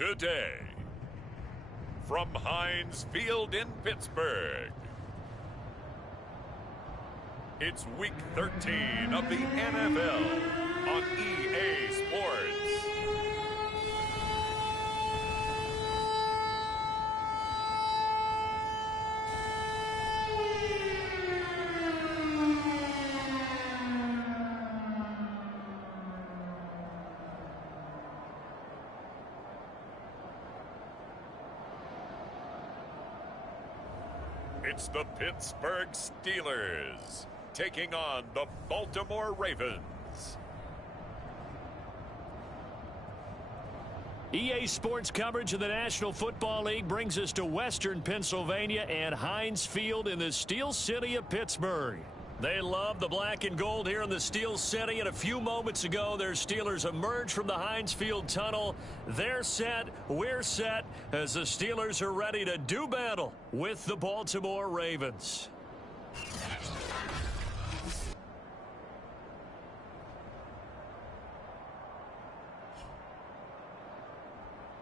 today. From Heinz Field in Pittsburgh, it's Week 13 of the NFL on EA Sports. It's the Pittsburgh Steelers taking on the Baltimore Ravens. EA Sports coverage of the National Football League brings us to Western Pennsylvania and Heinz Field in the Steel City of Pittsburgh. They love the black and gold here in the Steel City, and a few moments ago, their Steelers emerged from the Heinz Field tunnel. They're set, we're set, as the Steelers are ready to do battle with the Baltimore Ravens.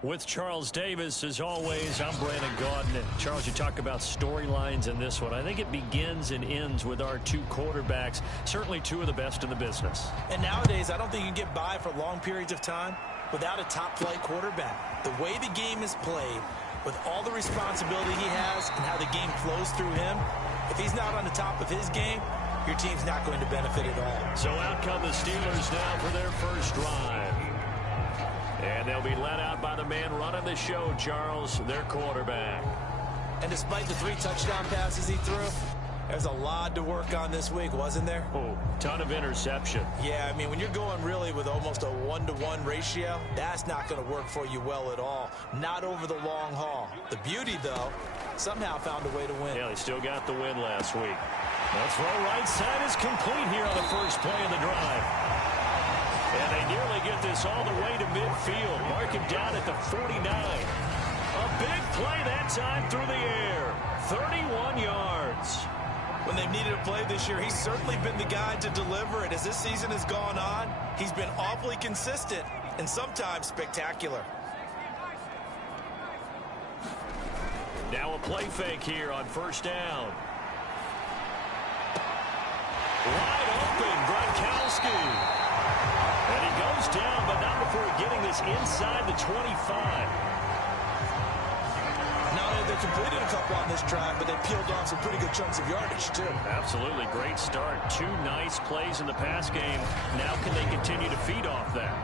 With Charles Davis, as always, I'm Brandon Gaudin. And Charles, you talk about storylines in this one. I think it begins and ends with our two quarterbacks, certainly two of the best in the business. And nowadays, I don't think you can get by for long periods of time without a top-flight quarterback. The way the game is played, with all the responsibility he has and how the game flows through him, if he's not on the top of his game, your team's not going to benefit at all. So out come the Steelers now for their first drive. And they'll be led out by the man running the show, Charles, their quarterback. And despite the 3 touchdown passes he threw, there's a lot to work on this week, wasn't there? Oh, ton of interception. Yeah, I mean, when you're going really with almost a 1-to-1 ratio, that's not going to work for you well at all. Not over the long haul. The beauty, though, somehow found a way to win. Yeah, they still got the win last week. The throw right side is complete here on the first play of the drive. And they nearly get this all the way to midfield. Mark him down at the 49. A big play that time through the air. 31 yards. When they've needed a play this year, he's certainly been the guy to deliver it. As this season has gone on, he's been awfully consistent and sometimes spectacular. Now a play fake here on first down. Wide open, Gronkowski. And he goes down, but not before getting this inside the 25. Now, they completed a couple on this drive, but they peeled off some pretty good chunks of yardage, too. Absolutely. Great start. 2 nice plays in the pass game. Now can they continue to feed off that?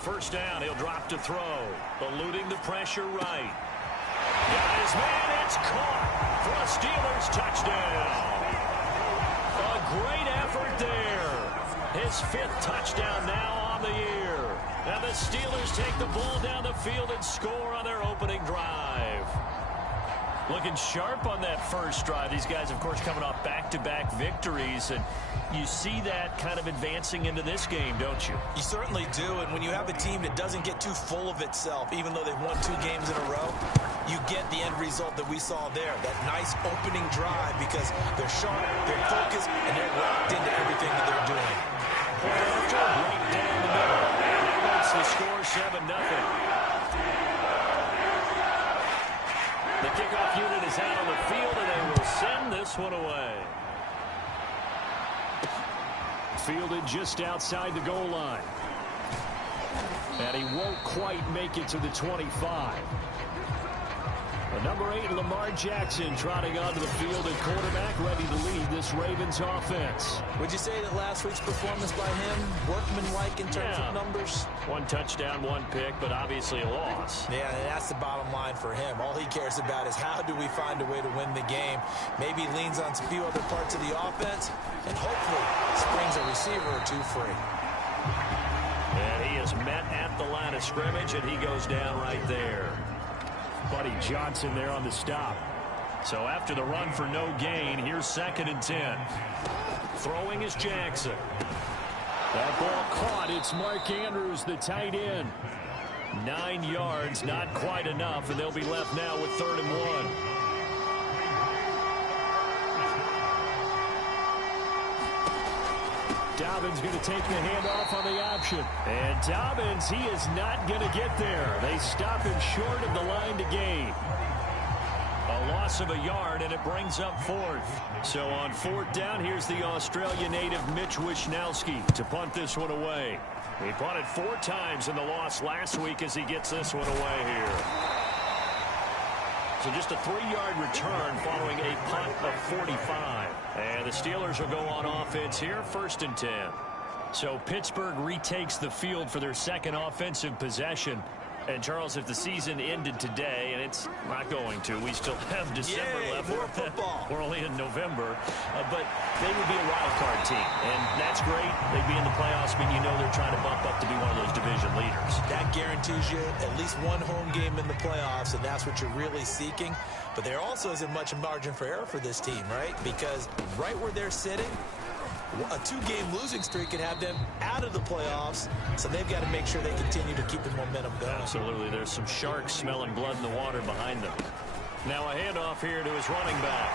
First down, he'll drop to throw. Eluding the pressure right. Got his man, it's caught for a Steelers touchdown. A great effort there. His 5th touchdown now on the year. And the Steelers take the ball down the field and score on their opening drive. Looking sharp on that first drive. These guys, of course, coming off back-to-back victories, and you see that kind of advancing into this game, don't you? You certainly do, and when you have a team that doesn't get too full of itself, even though they've won 2 games in a row, you get the end result that we saw there, that nice opening drive, because they're sharp, they're focused, and they're locked into everything that they're doing. Right down the middle, and that makes the score 7-0. The kickoff unit is out on the field, and they will send this one away. Fielded just outside the goal line. And he won't quite make it to the 25. The number 8, Lamar Jackson, trotting onto the field at quarterback, ready to lead this Ravens offense. Would you say that last week's performance by him, workmanlike in terms of numbers? 1 touchdown, 1 pick, but obviously a loss. Yeah, and that's the bottom line for him. All he cares about is how do we find a way to win the game. Maybe he leans on a few other parts of the offense, and hopefully springs a receiver or 2 free. And he is met at the line of scrimmage, and he goes down right there. Buddy Johnson there on the stop. So after the run for no gain, here's 2nd and 10. Throwing is Jackson. That ball caught. It's Mark Andrews, the tight end. 9 yards, not quite enough, and they'll be left now with 3rd and 1. Dobbins going to take the handoff on the option. And Dobbins, he is not going to get there. They stop him short of the line to gain. A loss of a yard, and it brings up 4th. So on 4th down, here's the Australia native Mitch Wishnowski to punt this one away. He punted 4 times in the loss last week as he gets this one away here. So just a 3-yard return following a punt of 45. And the Steelers will go on offense here, 1st and 10. So Pittsburgh retakes the field for their second offensive possession. And, Charles, if the season ended today, and it's not going to, we still have December left. More football. We're only in November. But they would be a wild card team. And that's great. They'd be in the playoffs, but you know they're trying to bump up to be one of those division leaders. That guarantees you at least one home game in the playoffs, and that's what you're really seeking. But there also isn't much margin for error for this team, right? Because right where they're sitting, a 2-game losing streak could have them out of the playoffs, so they've got to make sure they continue to keep the momentum going. Absolutely. There's some sharks smelling blood in the water behind them. Now a handoff here to his running back.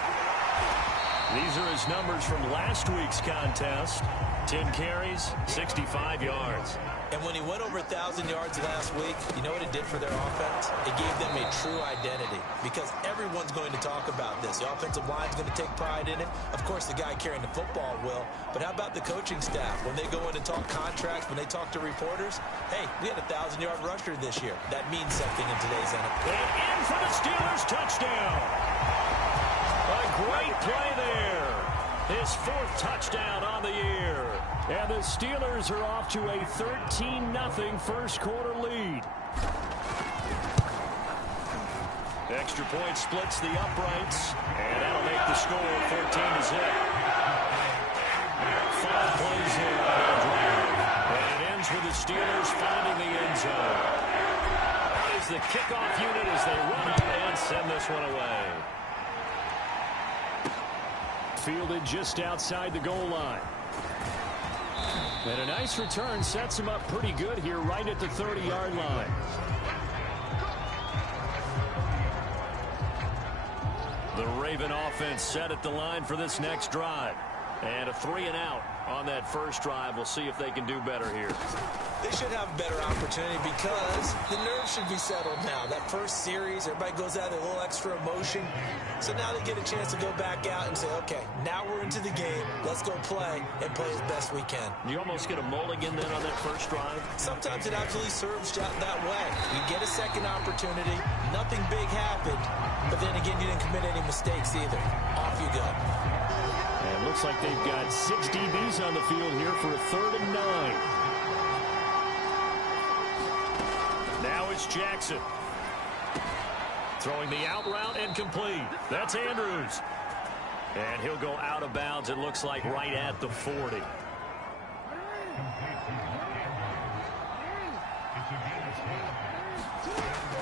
These are his numbers from last week's contest. 10 carries, 65 yards. And when he went over 1,000 yards last week, you know what it did for their offense? It gave them a true identity because everyone's going to talk about this. The offensive line's going to take pride in it. Of course, the guy carrying the football will. But how about the coaching staff? When they go in and talk contracts, when they talk to reporters, hey, we had a 1,000-yard rusher this year. That means something in today's NFL. And in for the Steelers, touchdown. A great play there. His 4th touchdown on the year. And the Steelers are off to a 13-0 first quarter lead. Extra point splits the uprights, and that'll make the score 14-0. 5 plays in on the drive, and it ends with the Steelers finding the end zone. That is the kickoff unit as they run up and send this one away. Fielded just outside the goal line. And a nice return sets him up pretty good here right at the 30-yard line. The Raven offense set at the line for this next drive. And a 3-and-out on that first drive. We'll see if they can do better here. They should have a better opportunity because the nerves should be settled now. That first series, everybody goes out with a little extra emotion. So now they get a chance to go back out and say, okay, now we're into the game. Let's go play and play as best we can. You almost get a mulligan then on that first drive? Sometimes it actually serves that way. You get a second opportunity. Nothing big happened. But then again, you didn't commit any mistakes either. Off you go. And looks like they've got 6 DBs on the field here for a 3rd and 9. Now it's Jackson. Throwing the out route and complete. That's Andrews. And he'll go out of bounds, it looks like, right at the 40.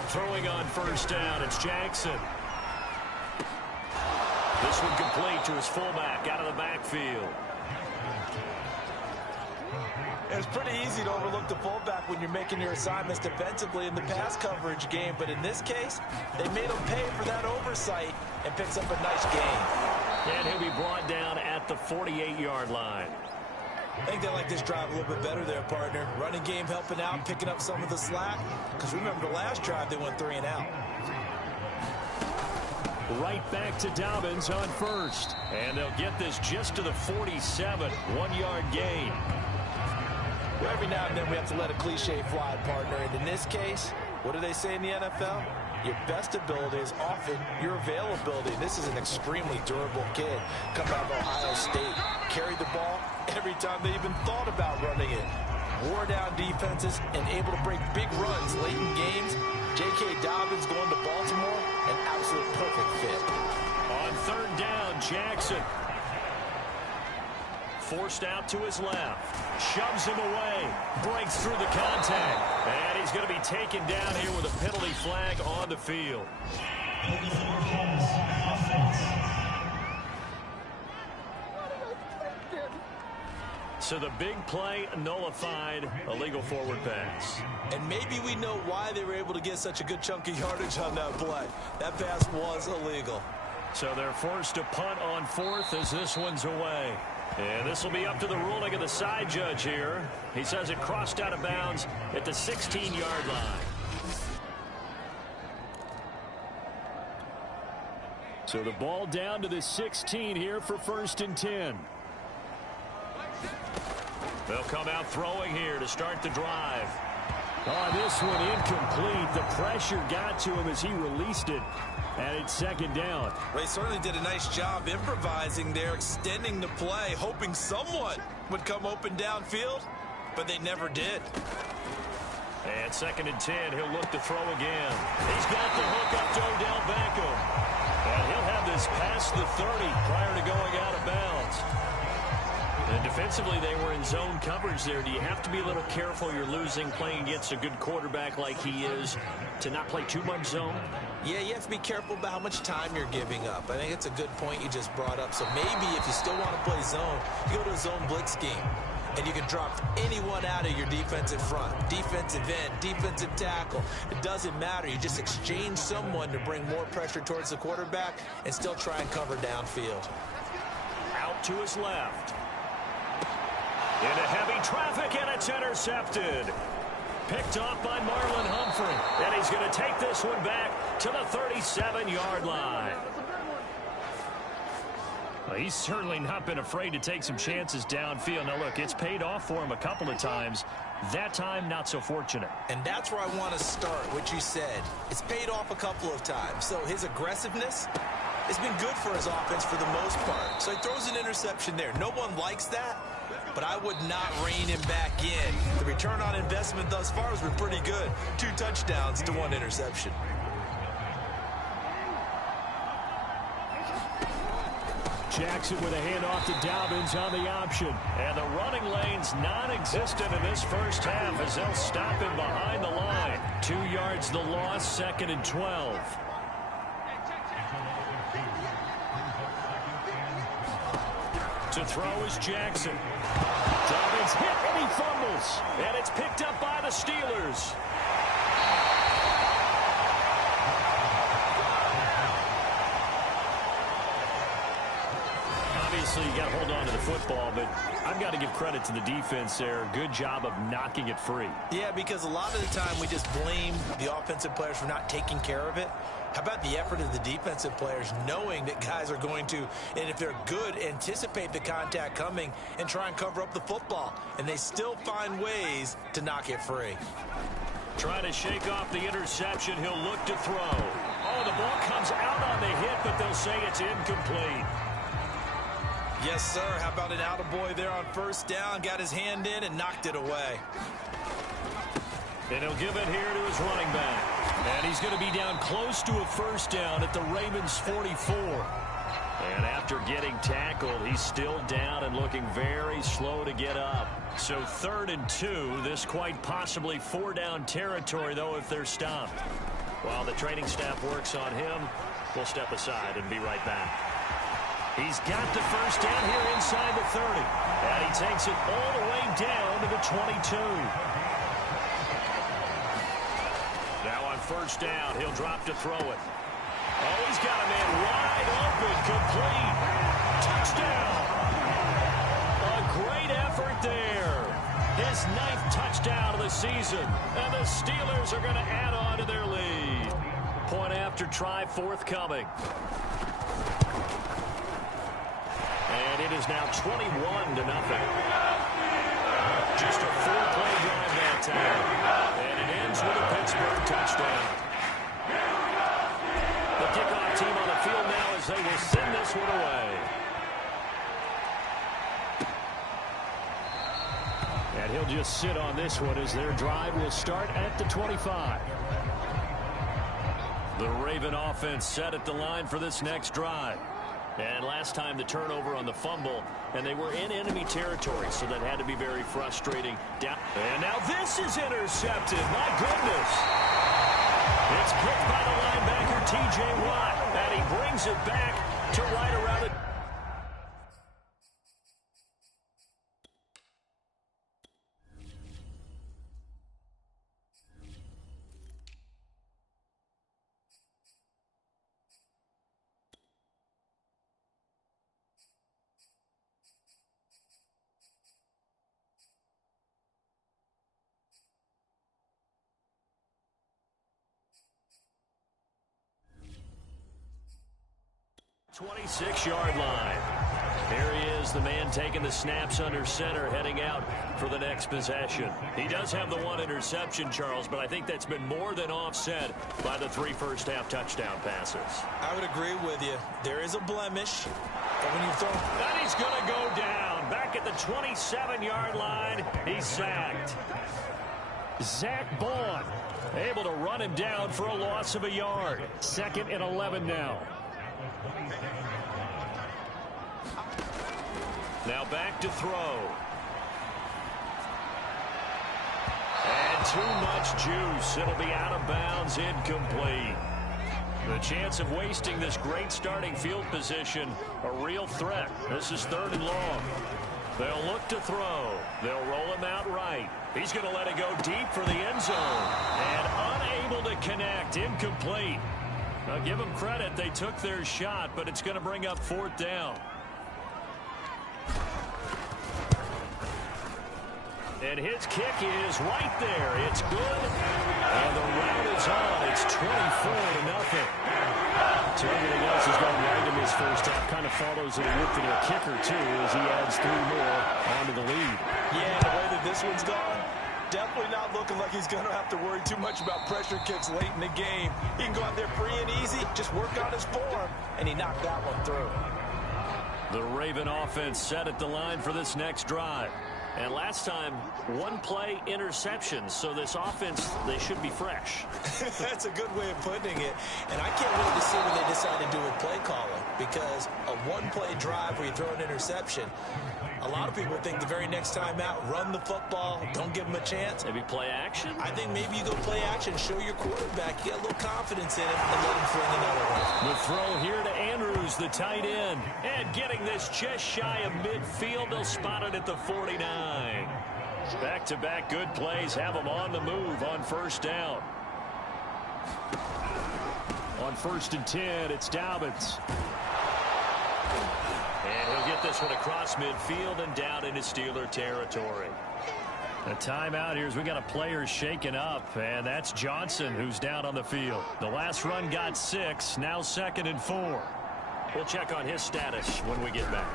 Throwing on first down, it's Jackson. This one complete to his fullback out of the backfield. It's pretty easy to overlook the fullback when you're making your assignments defensively in the pass coverage game. But in this case, they made him pay for that oversight and picks up a nice gain. And he'll be brought down at the 48-yard line. I think they like this drive a little bit better there, partner. Running game helping out, picking up some of the slack. Because remember the last drive, they went 3-and-out. Right back to Dobbins on first. And they'll get this just to the 47. 1-yard gain. Well, every now and then we have to let a cliche fly, partner. And in this case, what do they say in the NFL? Your best ability is often your availability. This is an extremely durable kid coming out of Ohio State. Carried the ball every time they even thought about running it. Wore down defenses and able to break big runs late in games. J.K. Dobbins going to Baltimore, an absolute perfect fit. On 3rd down, Jackson. Forced out to his left. Shoves him away. Breaks through the contact. And he's going to be taken down here with a penalty flag on the field. So the big play nullified, illegal forward pass. And maybe we know why they were able to get such a good chunk of yardage on that play. That pass was illegal. So they're forced to punt on 4th as this one's away. And this will be up to the ruling of the side judge here. He says it crossed out of bounds at the 16-yard line. So the ball down to the 16 here for 1st and 10. They'll come out throwing here to start the drive. Oh, this one incomplete. The pressure got to him as he released it. And it's 2nd down. Well, he certainly did a nice job improvising there, extending the play, hoping someone would come open downfield, but they never did. And 2nd and 10, he'll look to throw again. He's got the hook up to Odell Beckham. And he'll have this past the 30 prior to going out of bounds. And defensively, they were in zone coverage there. Do you have to be a little careful you're losing playing against a good quarterback like he is to not play too much zone? Yeah, you have to be careful about how much time you're giving up. I think it's a good point you just brought up. So maybe if you still want to play zone, you go to a zone blitz scheme. And you can drop anyone out of your defensive front. Defensive end, defensive tackle. It doesn't matter. You just exchange someone to bring more pressure towards the quarterback and still try and cover downfield. Out to his left. Into heavy traffic, and it's intercepted. Picked off by Marlon Humphrey. And he's going to take this one back to the 37-yard line. Well, he's certainly not been afraid to take some chances downfield. Now, look, it's paid off for him a couple of times. That time, not so fortunate. And that's where I want to start, what you said. It's paid off a couple of times. So his aggressiveness has been good for his offense for the most part. So he throws an interception there. No one likes that, but I would not rein him back in. The return on investment thus far has been pretty good. 2 touchdowns to 1 interception. Jackson with a handoff to Dobbins on the option. And the running lane's non-existent in this first half as they'll stop him behind the line. 2 yards the loss, 2nd and 12. To throw is Jackson. Dobbins hit and he fumbles. And it's picked up by the Steelers. Obviously, you got to hold on to the football, but I've got to give credit to the defense there. Good job of knocking it free. Yeah, because a lot of the time we just blame the offensive players for not taking care of it. How about the effort of the defensive players knowing that guys are going to, and if they're good, anticipate the contact coming and try and cover up the football. And they still find ways to knock it free. Trying to shake off the interception. He'll look to throw. Oh, the ball comes out on the hit, but they'll say it's incomplete. Yes, sir. How about an attaboy there on 1st down? Got his hand in and knocked it away. And he'll give it here to his running back. And he's going to be down close to a 1st down at the Ravens' 44. And after getting tackled, he's still down and looking very slow to get up. So 3rd and 2, this quite possibly 4-down territory, though, if they're stopped. While the training staff works on him, we'll step aside and be right back. He's got the 1st down here inside the 30. And he takes it all the way down to the 22. Now on 1st down, he'll drop to throw it. Oh, he's got a man wide open, complete. Touchdown. A great effort there. His 9th touchdown of the season. And the Steelers are going to add on to their lead. Point after try forthcoming. And it is now 21-0. Just a 4-play drive that time. And it ends with a Pittsburgh touchdown. The kickoff team on the field now as they will send this one away. And he'll just sit on this one as their drive will start at the 25. The Raven offense set at the line for this next drive. And last time the turnover on the fumble, and they were in enemy territory, so that had to be very frustrating. And now this is intercepted. My goodness. It's picked by the linebacker, T.J. Watt, and he brings it back to right around it. 26-yard line. Here he is, the man taking the snaps under center, heading out for the next possession. He does have the one interception, Charles, but I think that's been more than offset by the 3 first-half touchdown passes. I would agree with you. There is a blemish. But when you throw... And he's going to go down. Back at the 27-yard line, he's sacked. Zach Bond able to run him down for a loss of a yard. 2nd and 11 now. Now back to throw. And too much juice. It'll be out of bounds, incomplete. The chance of wasting this great starting field position, a real threat. This is 3rd and long. They'll look to throw. They'll roll him out right. He's going to let it go deep for the end zone. And unable to connect, incomplete. Now give them credit, they took their shot, but it's going to bring up 4th down. And his kick is right there. It's good. And the route is on. It's 24-0. So everything else has gone right in this first half. Kind of follows it with their kicker, too, as he adds 3 more onto the lead. Yeah, the way that this one's gone, definitely not looking like he's going to have to worry too much about pressure kicks late in the game. He can go out there free and easy, just work on his form, and he knocked that one through. The Raven offense set at the line for this next drive. And last time, 1-play interceptions. So this offense, they should be fresh. That's a good way of putting it. And I can't wait to see what they decide to do with play calling. Because a 1-play drive where you throw an interception, a lot of people think the very next time out, run the football, don't give them a chance. Maybe play action? I think maybe you go play action, show your quarterback, you got a little confidence in him, and let him fling another one. The throw here to Andrews, the tight end. And getting this just shy of midfield, they'll spot it at the 49. Back-to-back good plays have them on the move on 1st down. On 1st and 10, it's Dobbins. And he'll get this one across midfield and down into Steeler territory. A timeout here as we got a player shaken up, and that's Johnson who's down on the field. The last run got 6, now 2nd and 4. We'll check on his status when we get back.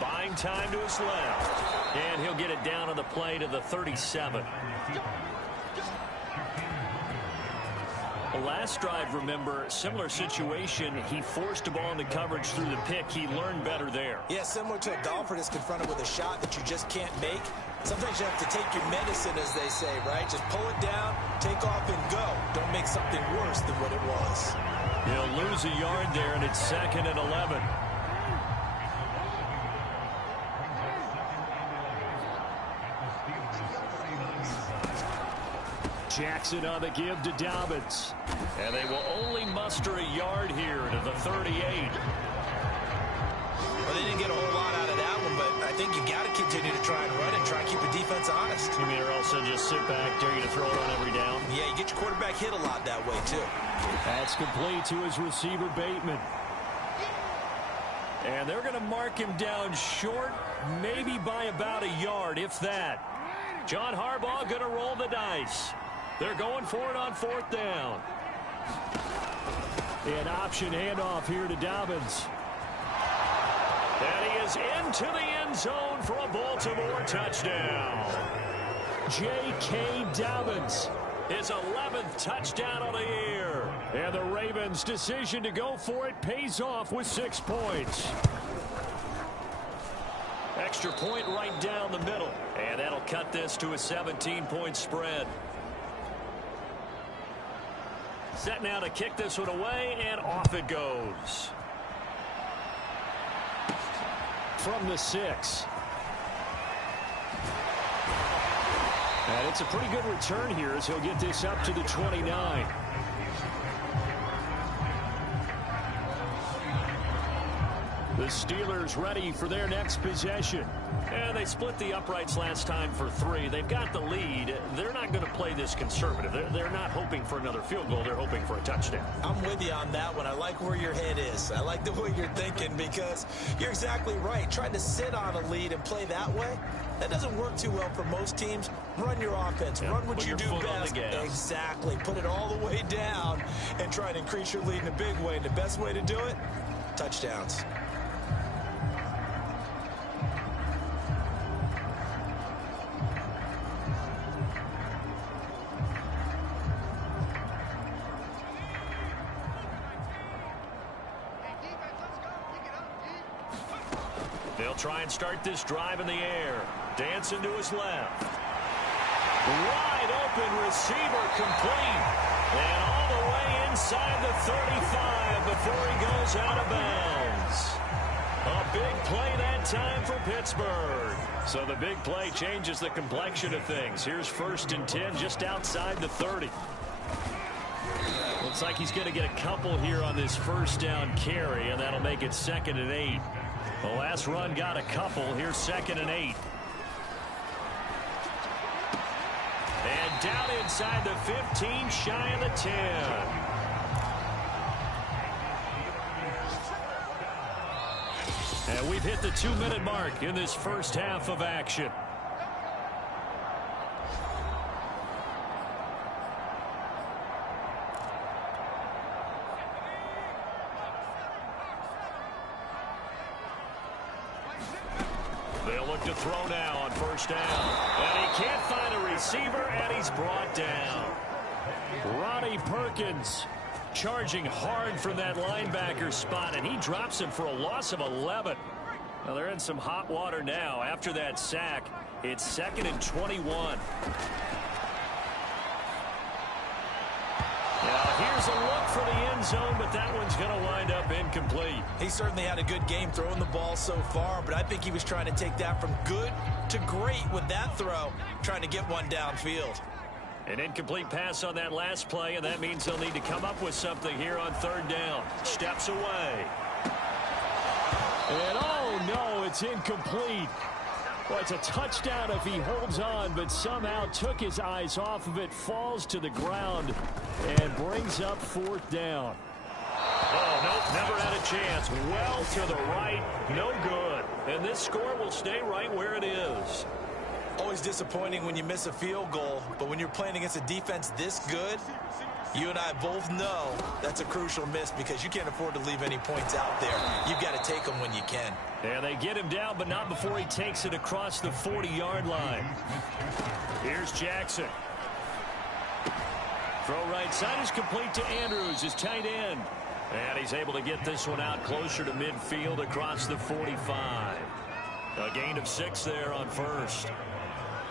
Buying time to his left, and he'll get it down on the play to the 37. The last drive, remember, similar situation. He forced a ball into coverage through the pick. He learned better there. Yeah, similar to a golfer that's confronted with a shot that you just can't make. Sometimes you have to take your medicine, as they say, right? Just pull it down, take off, and go. Don't make something worse than what it was. He'll lose a yard there, and it's 2nd and 11. Jackson on the give to Dobbins. And they will only muster a yard here to the 38. Well, they didn't get a whole lot out of that one, but I think you got to continue to try and run and try and keep the defense honest. You mean, or also just sit back, dare you to throw it on every down? Yeah, you get your quarterback hit a lot that way, too. That's complete to his receiver, Bateman. And they're going to mark him down short, maybe by about a yard, if that. John Harbaugh going to roll the dice. They're going for it on 4th down. An option handoff here to Dobbins. And he is into the end zone for a Baltimore touchdown. J.K. Dobbins, his 11th touchdown on the year. And the Ravens' decision to go for it pays off with 6 points. Extra point right down the middle. And that'll cut this to a 17-point spread. Set now to kick this one away, and off it goes. From the 6. And it's a pretty good return here as he'll get this up to the 29. The Steelers ready for their next possession. And they split the uprights last time for 3. They've got the lead. They're not going to play this conservative. They're not hoping for another field goal. They're hoping for a touchdown. I'm with you on that one. I like where your head is. I like the way you're thinking because you're exactly right. Trying to sit on a lead and play that way, that doesn't work too well for most teams. Run your offense. Yeah, run what you do best. Exactly. Put it all the way down and try and increase your lead in a big way. And the best way to do it, touchdowns. They'll try and start this drive in the air. Dancing to his left. Wide open receiver complete. And all the way inside the 35 before he goes out of bounds. A big play that time for Pittsburgh. So the big play changes the complexion of things. Here's 1st and 10 just outside the 30. Looks like he's going to get a couple here on this 1st down carry, and that'll make it 2nd and 8. The last run got a couple. Here's 2nd and 8. And down inside the 15, shy of the 10. And we've hit the 2-minute mark in this first half of action. They'll look to throw now on 1st down. And he can't find a receiver, and he's brought down. Ronnie Perkins charging hard from that linebacker spot, and he drops him for a loss of 11. Well, they're in some hot water now. After that sack, it's 2nd and 21. Now, here's a look for the end zone, but that one's going to wind up incomplete. He certainly had a good game throwing the ball so far, but I think he was trying to take that from good to great with that throw, trying to get one downfield. An incomplete pass on that last play, and that means they'll need to come up with something here on 3rd down. Steps away. And oh no, it's incomplete. Well, it's a touchdown if he holds on, but somehow took his eyes off of it, falls to the ground, and brings up 4th down. Oh, nope, never had a chance. Well to the right, no good. And this score will stay right where it is. Always disappointing when you miss a field goal, but when you're playing against a defense this good, you and I both know that's a crucial miss because you can't afford to leave any points out there. You've got to take them when you can. And they get him down, but not before he takes it across the 40-yard line. Here's Jackson. Throw right side is complete to Andrews, his tight end. And he's able to get this one out closer to midfield across the 45. A gain of 6 there on 1st.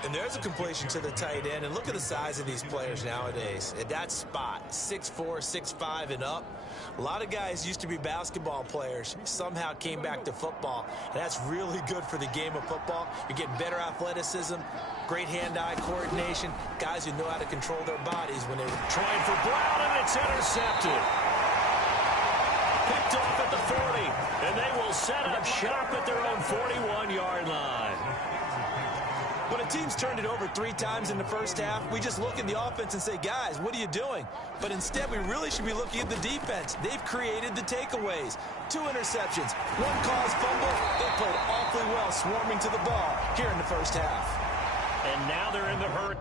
And there's a completion to the tight end. And look at the size of these players nowadays. At that spot, 6'4", 6'5", and up. A lot of guys used to be basketball players, somehow came back to football. And that's really good for the game of football. You're getting better athleticism, great hand-eye coordination, guys who know how to control their bodies when they're trying for Brown, and it's intercepted. Picked off at the 40, and they will set up shop at their own 41-yard line. When a team's turned it over 3 times in the first half, we just look at the offense and say, guys, what are you doing? But instead, we really should be looking at the defense. They've created the takeaways. 2 interceptions, 1 caused fumble. They played awfully well swarming to the ball here in the first half. And now they're in the hurt.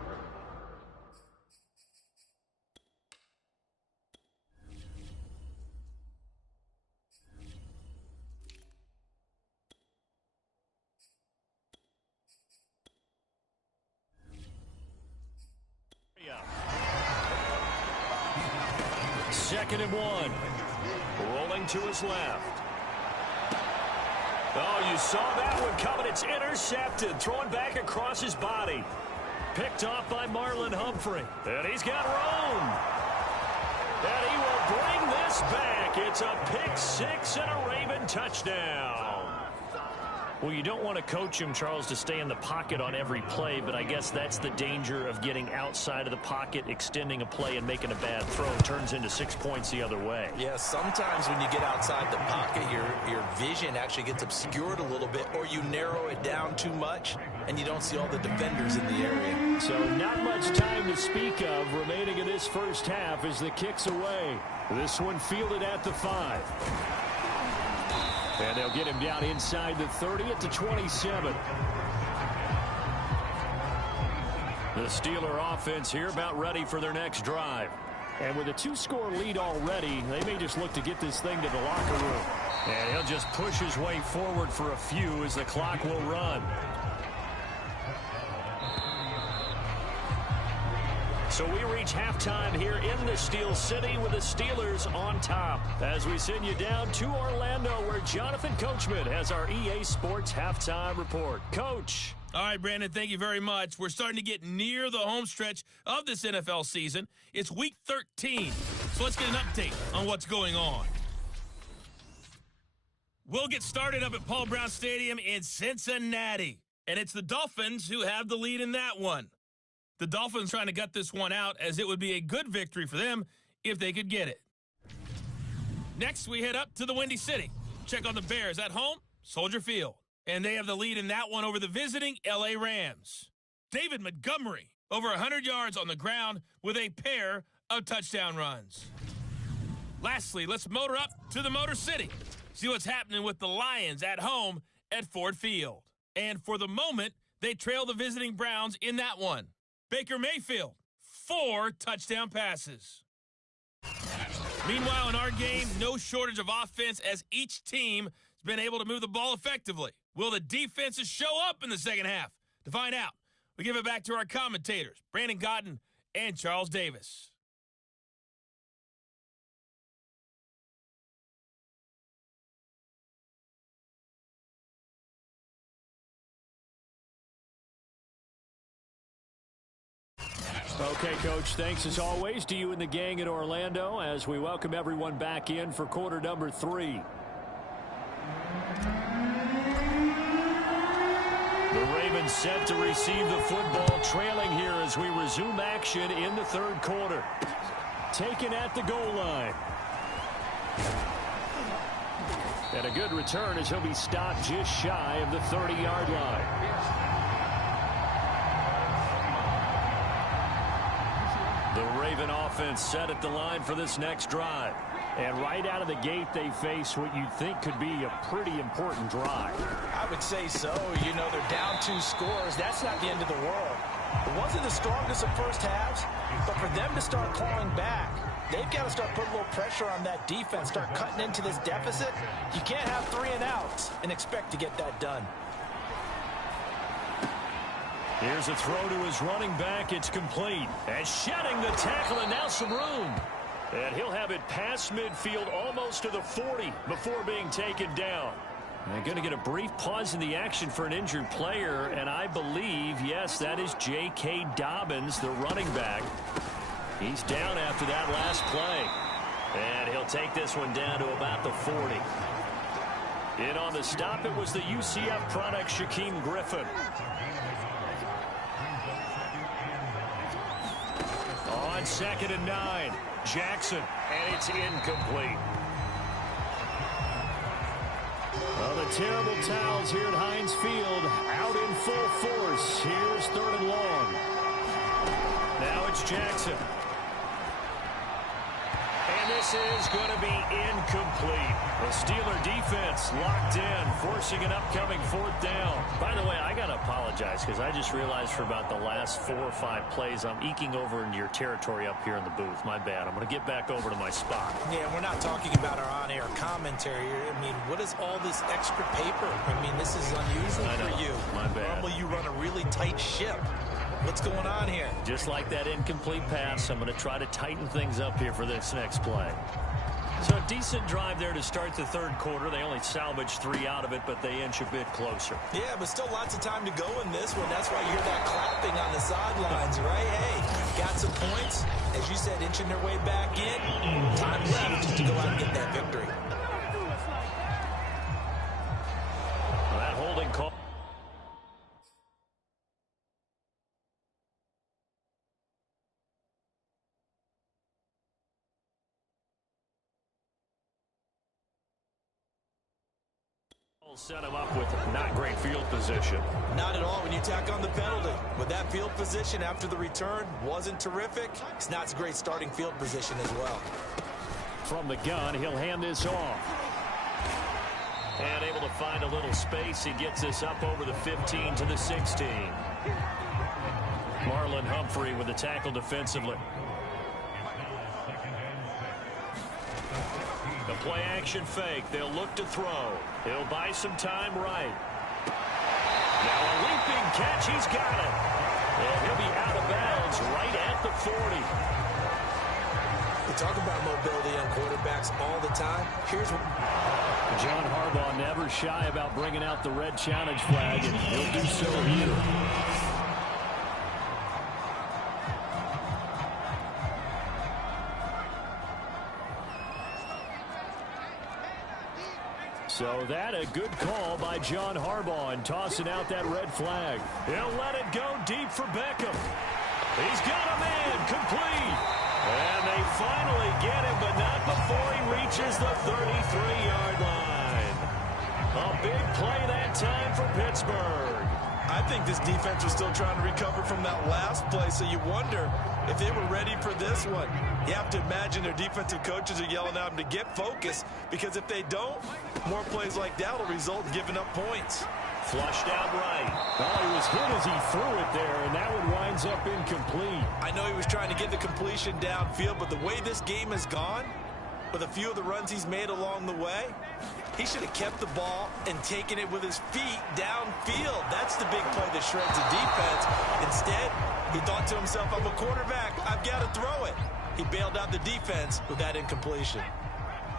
Second and 1. Rolling to his left. Oh, you saw that one coming. It's intercepted. Thrown back across his body. Picked off by Marlon Humphrey. And he's got room. And he will bring this back. It's a pick 6 and a Raven touchdown. Well, you don't want to coach him, Charles, to stay in the pocket on every play, but I guess that's the danger of getting outside of the pocket, extending a play, and making a bad throw. It turns into 6 points the other way. Yeah, sometimes when you get outside the pocket, your vision actually gets obscured a little bit, or you narrow it down too much, and you don't see all the defenders in the area. So not much time to speak of remaining in this first half as the kick's away. This one fielded at the 5. And they'll get him down inside the 30 at the 27. The Steeler offense here about ready for their next drive. And with a 2-score lead already, they may just look to get this thing to the locker room. And he'll just push his way forward for a few as the clock will run. So we reach halftime here in the Steel City with the Steelers on top as we send you down to Orlando where Jonathan Coachman has our EA Sports halftime report. Coach. All right, Brandon, thank you very much. We're starting to get near the home stretch of this NFL season. It's Week 13, so let's get an update on what's going on. We'll get started up at Paul Brown Stadium in Cincinnati, and it's the Dolphins who have the lead in that one. The Dolphins trying to gut this one out as it would be a good victory for them if they could get it. Next, we head up to the Windy City. Check on the Bears at home, Soldier Field. And they have the lead in that one over the visiting L.A. Rams. David Montgomery, over 100 yards on the ground with a pair of touchdown runs. Lastly, let's motor up to the Motor City. See what's happening with the Lions at home at Ford Field. And for the moment, they trail the visiting Browns in that one. Baker Mayfield, 4 touchdown passes. Meanwhile, in our game, no shortage of offense as each team has been able to move the ball effectively. Will the defenses show up in the second half? To find out, we give it back to our commentators, Brandon Cotton and Charles Davis. Okay, Coach, thanks as always to you and the gang in Orlando as we welcome everyone back in for quarter number 3. The Ravens set to receive the football, trailing here as we resume action in the third quarter. Taken at the goal line. And a good return as he'll be stopped just shy of the 30-yard line. The Raven offense set at the line for this next drive. And right out of the gate, they face what you'd think could be a pretty important drive. I would say so. You know, they're down 2 scores. That's not the end of the world. It wasn't the strongest of first halves, but for them to start clawing back, they've got to start putting a little pressure on that defense, start cutting into this deficit. You can't have 3 and outs and expect to get that done. Here's a throw to his running back. It's complete. And shedding the tackle, and now some room. And he'll have it past midfield almost to the 40 before being taken down. They're going to get a brief pause in the action for an injured player, and I believe, yes, that is J.K. Dobbins, the running back. He's down after that last play. And he'll take this one down to about the 40. In on the stop, it was the UCF product, Shaquem Griffin. On 2nd and 9, Jackson, and it's incomplete. Well, the terrible towels here at Heinz Field out in full force. Here's 3rd and long. Now it's Jackson. And this is going to be incomplete. The Steeler defense locked in, forcing an upcoming 4th down. By the way, I got to apologize because I just realized for about the last 4 or 5 plays, I'm eking over into your territory up here in the booth. My bad. I'm going to get back over to my spot. Yeah, we're not talking about our on-air commentary. I mean, what is all this extra paper? I mean, this is unusual for you. My bad. Normally you run a really tight ship. What's going on here? Just like that incomplete pass, I'm going to try to tighten things up here for this next play. So a decent drive there to start the 3rd quarter. They only salvaged 3 out of it, but they inch a bit closer. Yeah, but still lots of time to go in this one. That's why you hear that clapping on the sidelines, right? Hey, got some points. As you said, inching their way back in. Time left just to go out and get that victory. That holding call. Set him up with not great field position. Not at all when you tack on the penalty. With that field position after the return wasn't terrific, it's not a great starting field position as well. From the gun, he'll hand this off. And able to find a little space. He gets this up over the 15 to the 16. Marlon Humphrey with the tackle defensively. The play action fake. They'll look to throw. He'll buy some time right. Now a leaping catch. He's got it. And he'll be out of bounds right at the 40. We talk about mobility on quarterbacks all the time. Here's what John Harbaugh never shy about bringing out the red challenge flag, and he'll do so here. So that a good call by John Harbaugh in tossing out that red flag. He'll let it go deep for Beckham. He's got a man complete. And they finally get him, but not before he reaches the 33-yard line. A big play that time for Pittsburgh. I think this defense was still trying to recover from that last play, so you wonder if they were ready for this one. You have to imagine their defensive coaches are yelling at them to get focused, because if they don't, more plays like that will result in giving up points. Flushed out right. Well, he was hit as he threw it there, and that one winds up incomplete. I know he was trying to get the completion downfield, but the way this game has gone, with a few of the runs he's made along the way, he should have kept the ball and taken it with his feet downfield. That's the big play that shreds the defense. Instead, he thought to himself, I'm a quarterback, I've got to throw it. He bailed out the defense with that incompletion.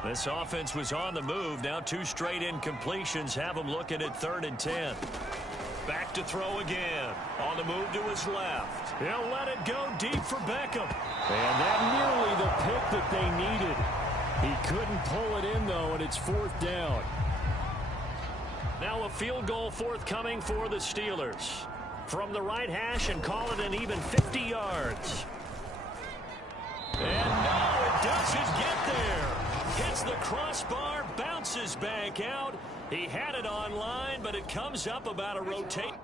This offense was on the move. Now 2 straight incompletions have him looking at 3rd and 10. Back to throw again. On the move to his left. He'll let it go deep for Beckham. And that nearly the pick that they needed. He couldn't pull it in, though, and it's 4th down. Now a field goal forthcoming for the Steelers. From the right hash, and call it an even 50 yards. And no, it doesn't get there. Hits the crossbar, bounces back out. He had it on line, but it comes up about a rotation.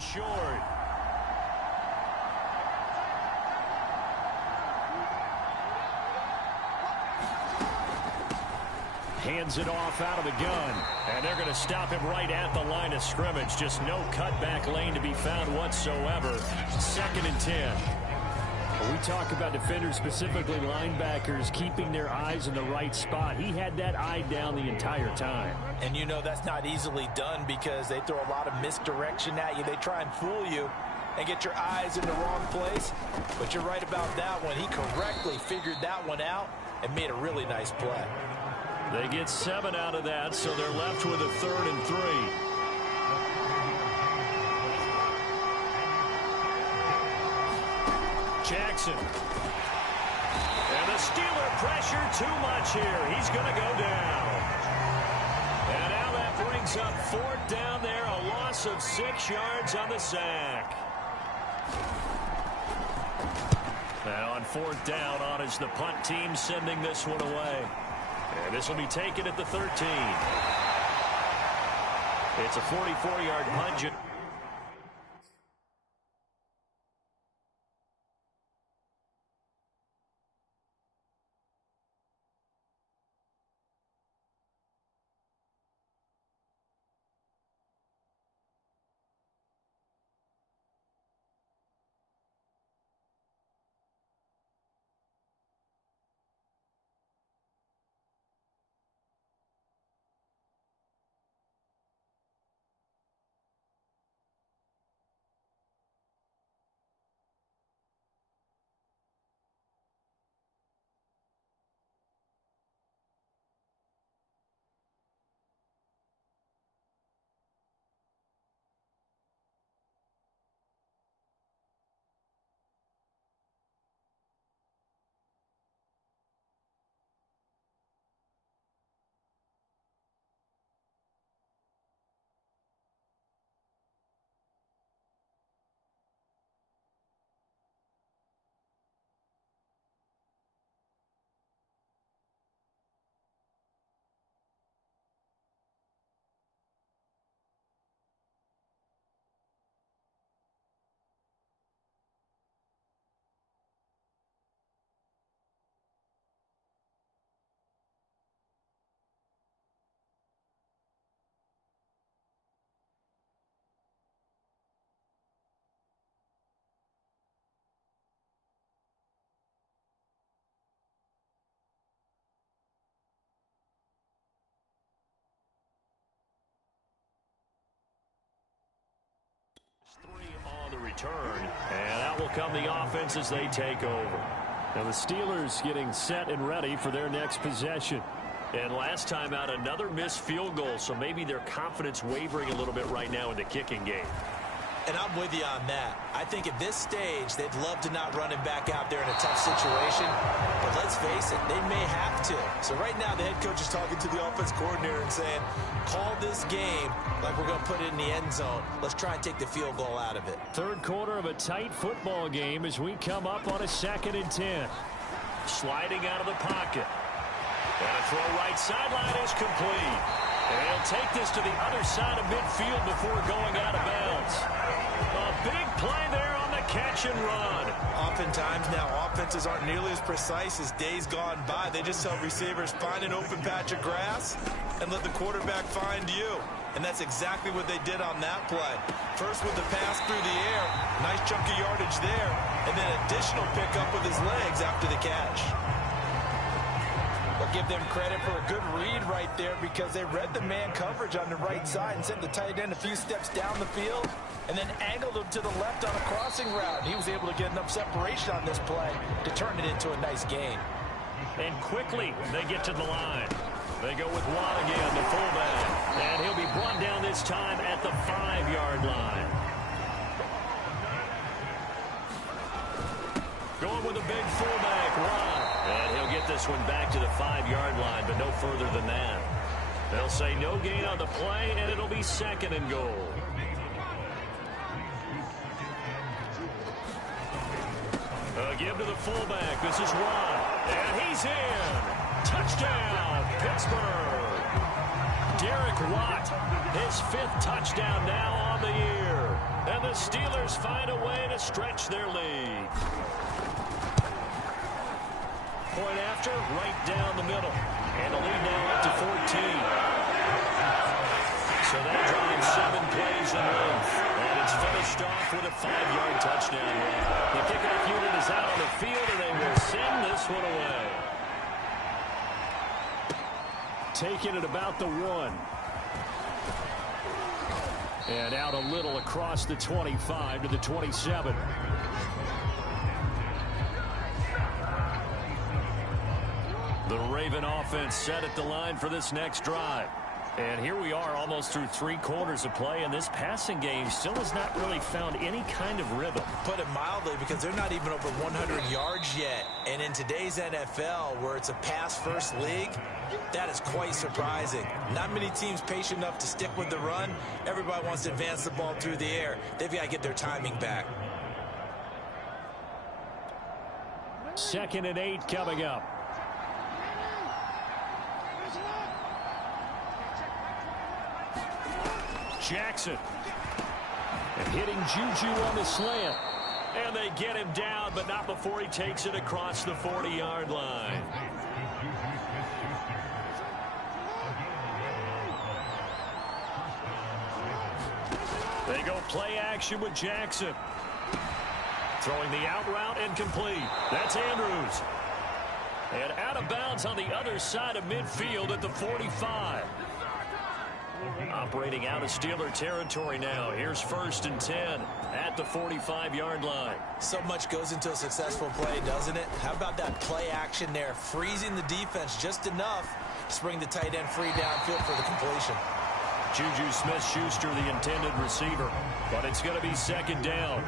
Short. Hands it off out of the gun. And they're going to stop him right at the line of scrimmage. Just no cutback lane to be found whatsoever. 2nd and 10. We talk about defenders, specifically linebackers, keeping their eyes in the right spot. He had that eye down the entire time. And you know that's not easily done because they throw a lot of misdirection at you. They try and fool you and get your eyes in the wrong place. But you're right about that one. He correctly figured that one out and made a really nice play. They get 7 out of that, so they're left with a 3rd and 3. Jackson. And the Steeler pressure too much here. He's going to go down. And now that brings up 4th down there. A loss of 6 yards on the sack. Now on 4th down, on is the punt team sending this one away. And this will be taken at the 13. It's a 44-yard punt. 3 on the return, and out will come the offense as they take over. Now the Steelers getting set and ready for their next possession. And last time out, another missed field goal, so maybe their confidence wavering a little bit right now in the kicking game. And I'm with you on that. I think at this stage, they'd love to not run him back out there in a tough situation. But let's face it, they may have to. So right now, the head coach is talking to the offense coordinator and saying, call this game like we're going to put it in the end zone. Let's try and take the field goal out of it. Third quarter of a tight football game as we come up on a 2nd and 10. Sliding out of the pocket. And a throw right sideline is complete. And he'll take this to the other side of midfield before going out of bounds. A big play there on the catch and run. Oftentimes now, offenses aren't nearly as precise as days gone by. They just tell receivers, find an open patch of grass and let the quarterback find you. And that's exactly what they did on that play. First with the pass through the air, nice chunk of yardage there, and then additional pickup with his legs after the catch. I'll give them credit for a good read right there because they read the man coverage on the right side and sent the tight end a few steps down the field and then angled him to the left on a crossing route. He was able to get enough separation on this play to turn it into a nice gain. And quickly they get to the line. They go with Watt again, the fullback. And he'll be brought down this time at the 5-yard line. Going with a big fullback, Watt. And he'll get this one back to the 5-yard line, but no further than that. They'll say no gain on the play, and it'll be 2nd and goal. Give to the fullback. This is Watt. And he's in. Touchdown, Pittsburgh. Derek Watt, his 5th touchdown now on the year. And the Steelers find a way to stretch their lead. Point after, right down the middle. And the lead now up to 14. So that drive 7 plays in length. And it's finished off with a 5-yard touchdown run. The kickoff unit is out on the field, and they will send this one away. Taking it about the 1. And out a little across the 25 to the 27. The Raven offense set at the line for this next drive. And here we are almost through 3 quarters of play, and this passing game still has not really found any kind of rhythm. Put it mildly, because they're not even over 100 yards yet. And in today's NFL, where it's a pass-first league, that is quite surprising. Not many teams patient enough to stick with the run. Everybody wants to advance the ball through the air. They've got to get their timing back. 2nd and 8 coming up. Jackson. And hitting Juju on the slant. And they get him down, but not before he takes it across the 40-yard line. They go play action with Jackson. Throwing the out route and complete. That's Andrews. And out of bounds on the other side of midfield at the 45. Operating out of Steeler territory now. Here's 1st and 10 at the 45-yard line. So much goes into a successful play, doesn't it? How about that play action there? Freezing the defense just enough to bring the tight end free downfield for the completion. Juju Smith-Schuster, the intended receiver. But it's going to be 2nd down.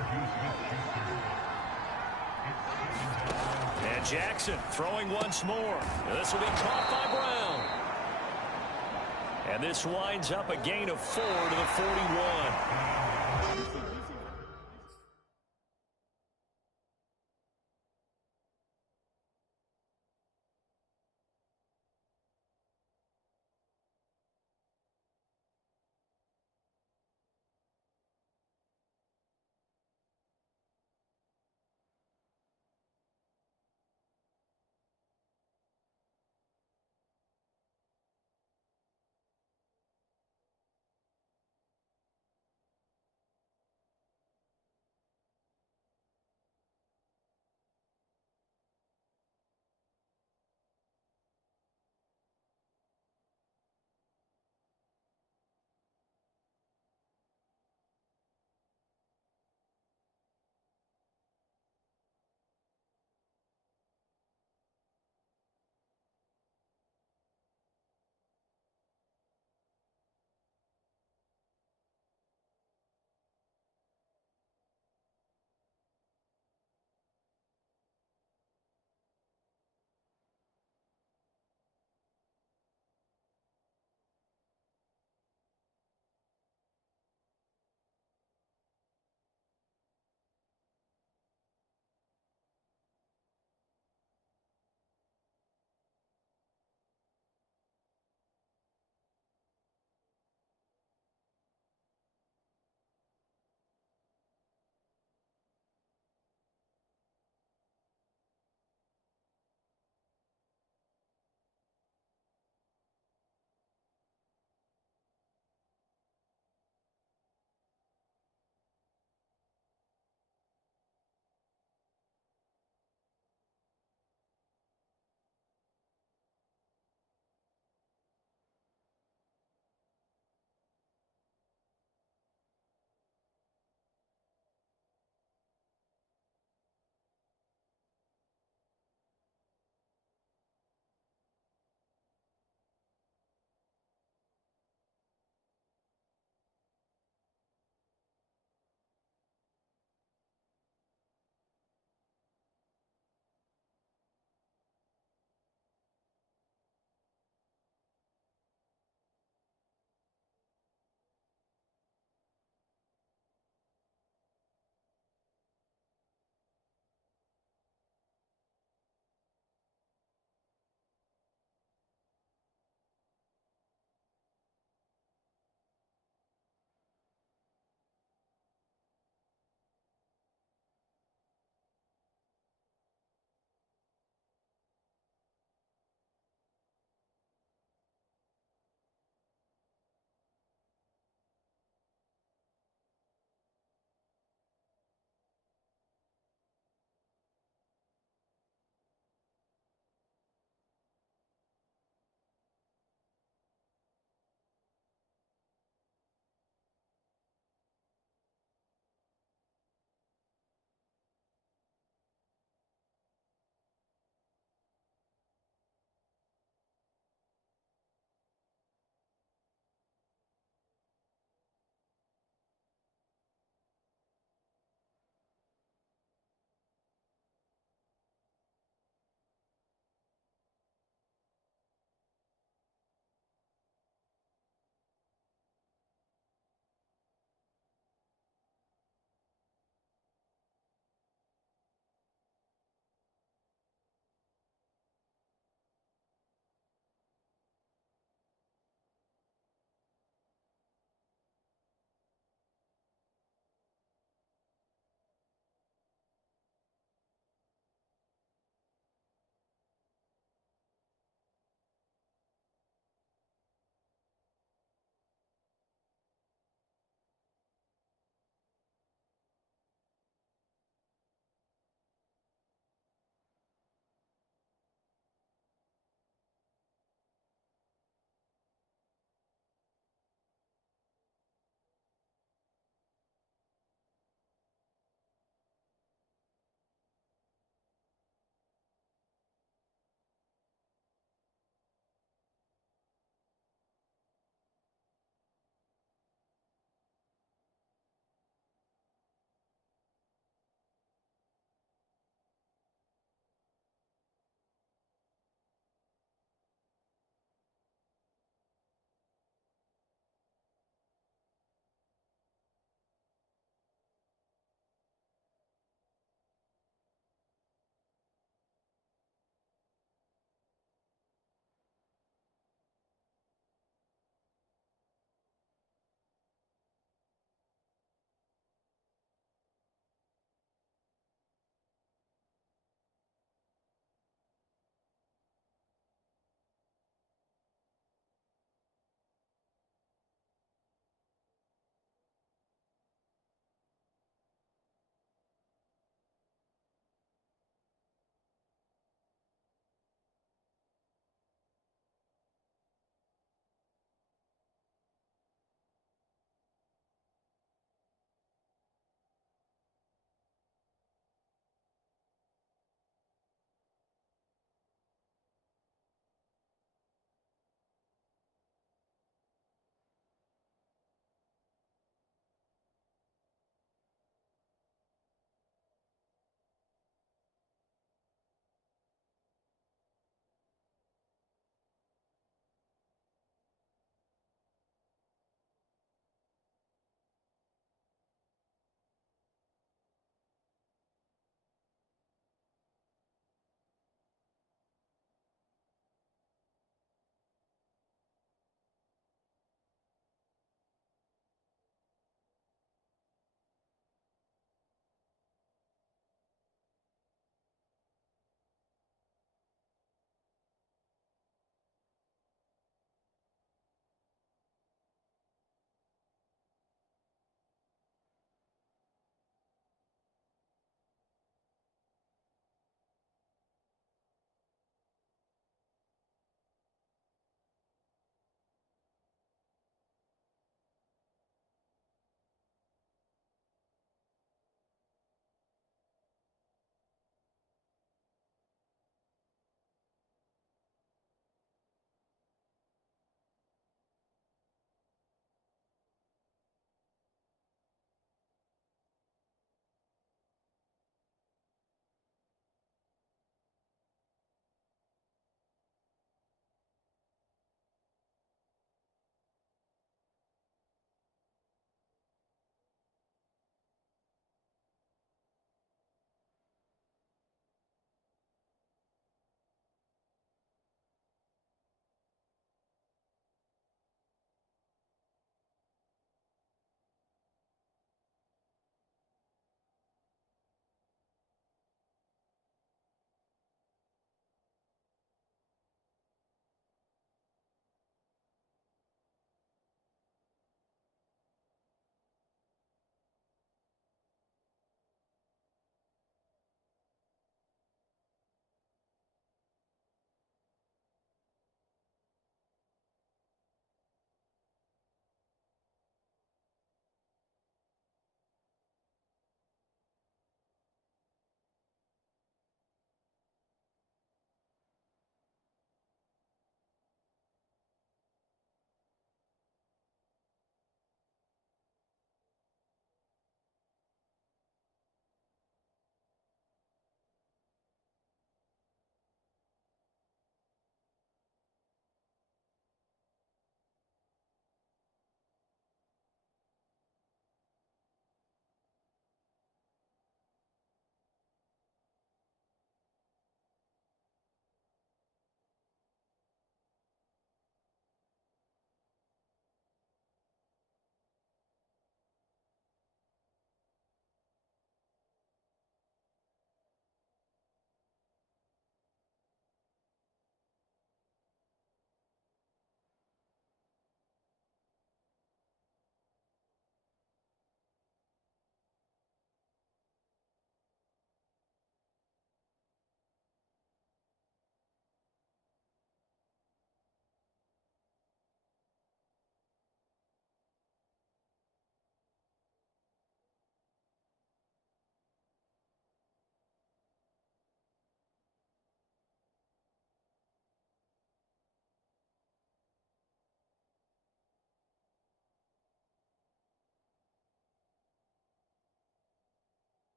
And Jackson throwing once more. This will be caught by Brown. And this winds up a gain of 4 to the 41.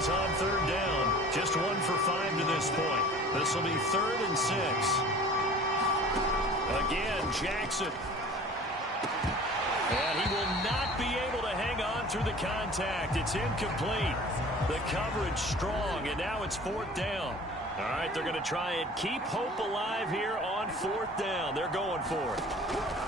Ravens on third down. Just 1 for 5 to this point. This will be 3rd and 6. Again, Jackson. And he will not be able to hang on through the contact. It's incomplete. The coverage strong, and now it's 4th down. All right, they're going to try and keep hope alive here on 4th down. They're going for it.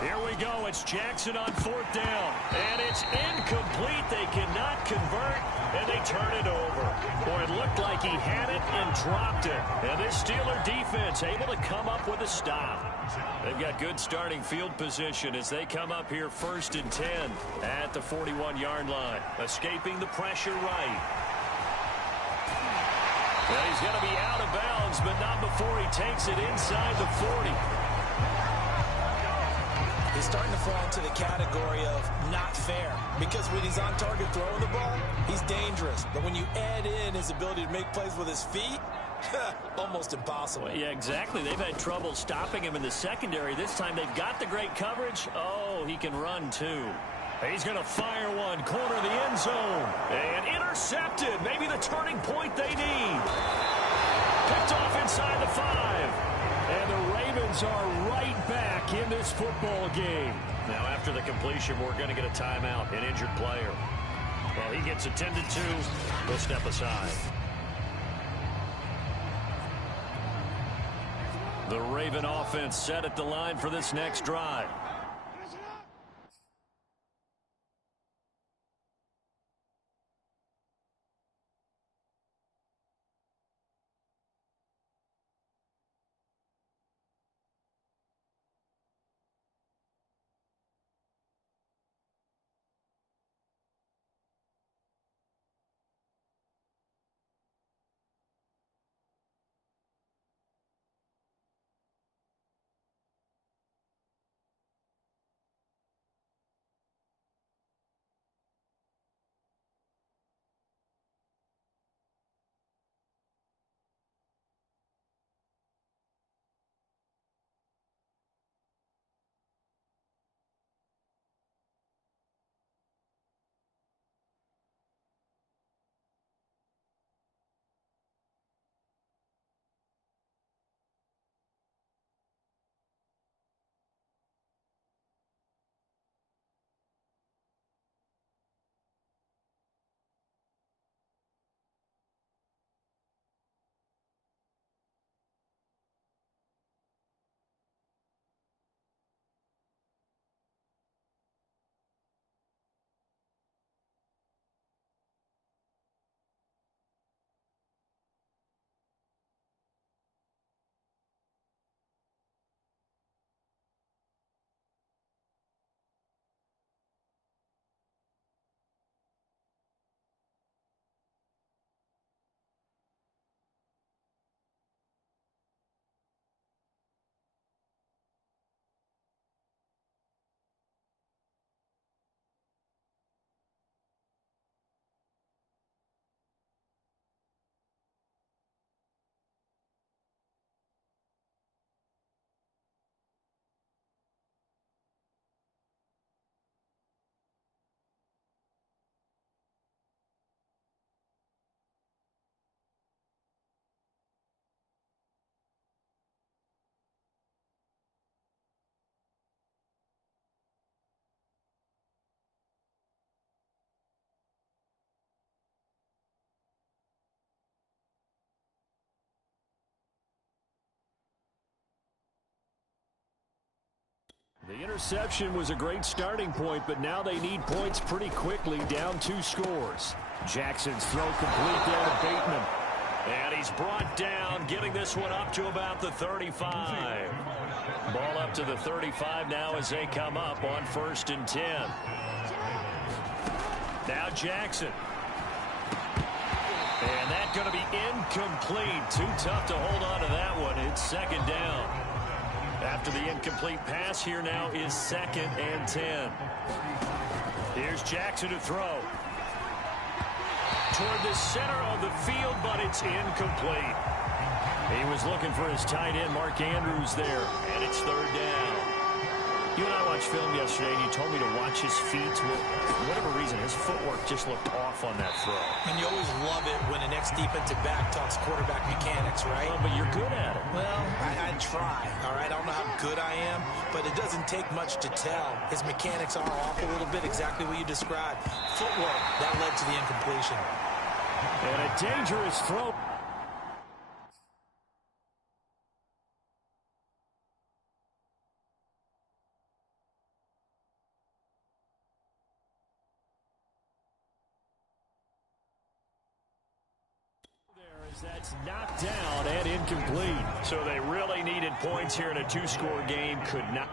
Here we go. It's Jackson on 4th down. And it's incomplete. They cannot convert, and they turn it over. Boy, it looked like he had it and dropped it. And this Steeler defense able to come up with a stop. They've got good starting field position as they come up here 1st and 10 at the 41-yard line. Escaping the pressure right. Well, he's going to be out of bounds, but not before he takes it inside the 40. He's starting to fall into the category of not fair, because when he's on target throwing the ball, he's dangerous. But when you add in his ability to make plays with his feet, almost impossible. Well, yeah, exactly. They've had trouble stopping him in the secondary. This time they've got the great coverage. Oh, he can run too. He's going to fire one, corner of the end zone, and intercepted. Maybe the turning point they need. Picked off inside the 5. And the Ravens are right back in this football game. Now, after the completion, we're going to get a timeout, an injured player. Well, he gets attended to. We'll step aside. The Raven offense set at the line for this next drive. The interception was a great starting point, but now they need points pretty quickly, down 2 scores. Jackson's throw complete there to Bateman. And he's brought down, getting this one up to about the 35. Ball up to the 35 now as they come up on 1st and 10. Now Jackson. And that's going to be incomplete. Too tough to hold on to that one. It's 2nd down. After the incomplete pass, here now is 2nd and 10. Here's Jackson to throw. Toward the center of the field, but it's incomplete. He was looking for his tight end, Mark Andrews, there, and it's 3rd down. You and I will watched film yesterday, and you told me to watch his feet. For whatever reason, his footwork just looked off on that throw. And you always love it when an ex-defensive back talks quarterback mechanics, right? Well, but you're good at it. Well, I try, all right? I don't know how good I am, but it doesn't take much to tell. His mechanics are off a little bit, exactly what you described. Footwork, that led to the incompletion. And a dangerous throw. That's knocked down and incomplete. So they really needed points here in a two-score game. Could not.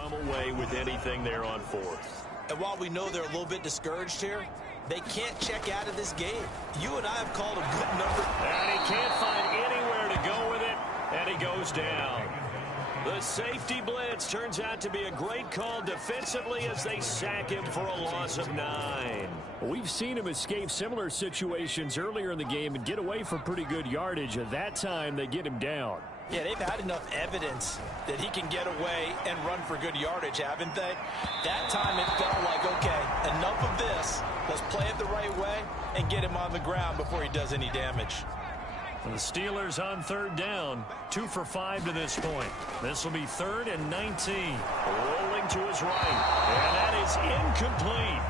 come away with anything there on fourth. And while we know they're a little bit discouraged here, they can't check out of this game. You and I have called a good number. And he can't find anywhere to go with it, and he goes down. The safety blitz turns out to be a great call defensively as they sack him for a loss of 9. We've seen him escape similar situations earlier in the game and get away for pretty good yardage. At that time, they get him down. Yeah, they've had enough evidence that he can get away and run for good yardage, haven't they? That time it felt like, okay, enough of this. Let's play it the right way and get him on the ground before he does any damage. And the Steelers on third down, 2 for 5 to this point. This will be 3rd and 19. Rolling to his right, and that is incomplete.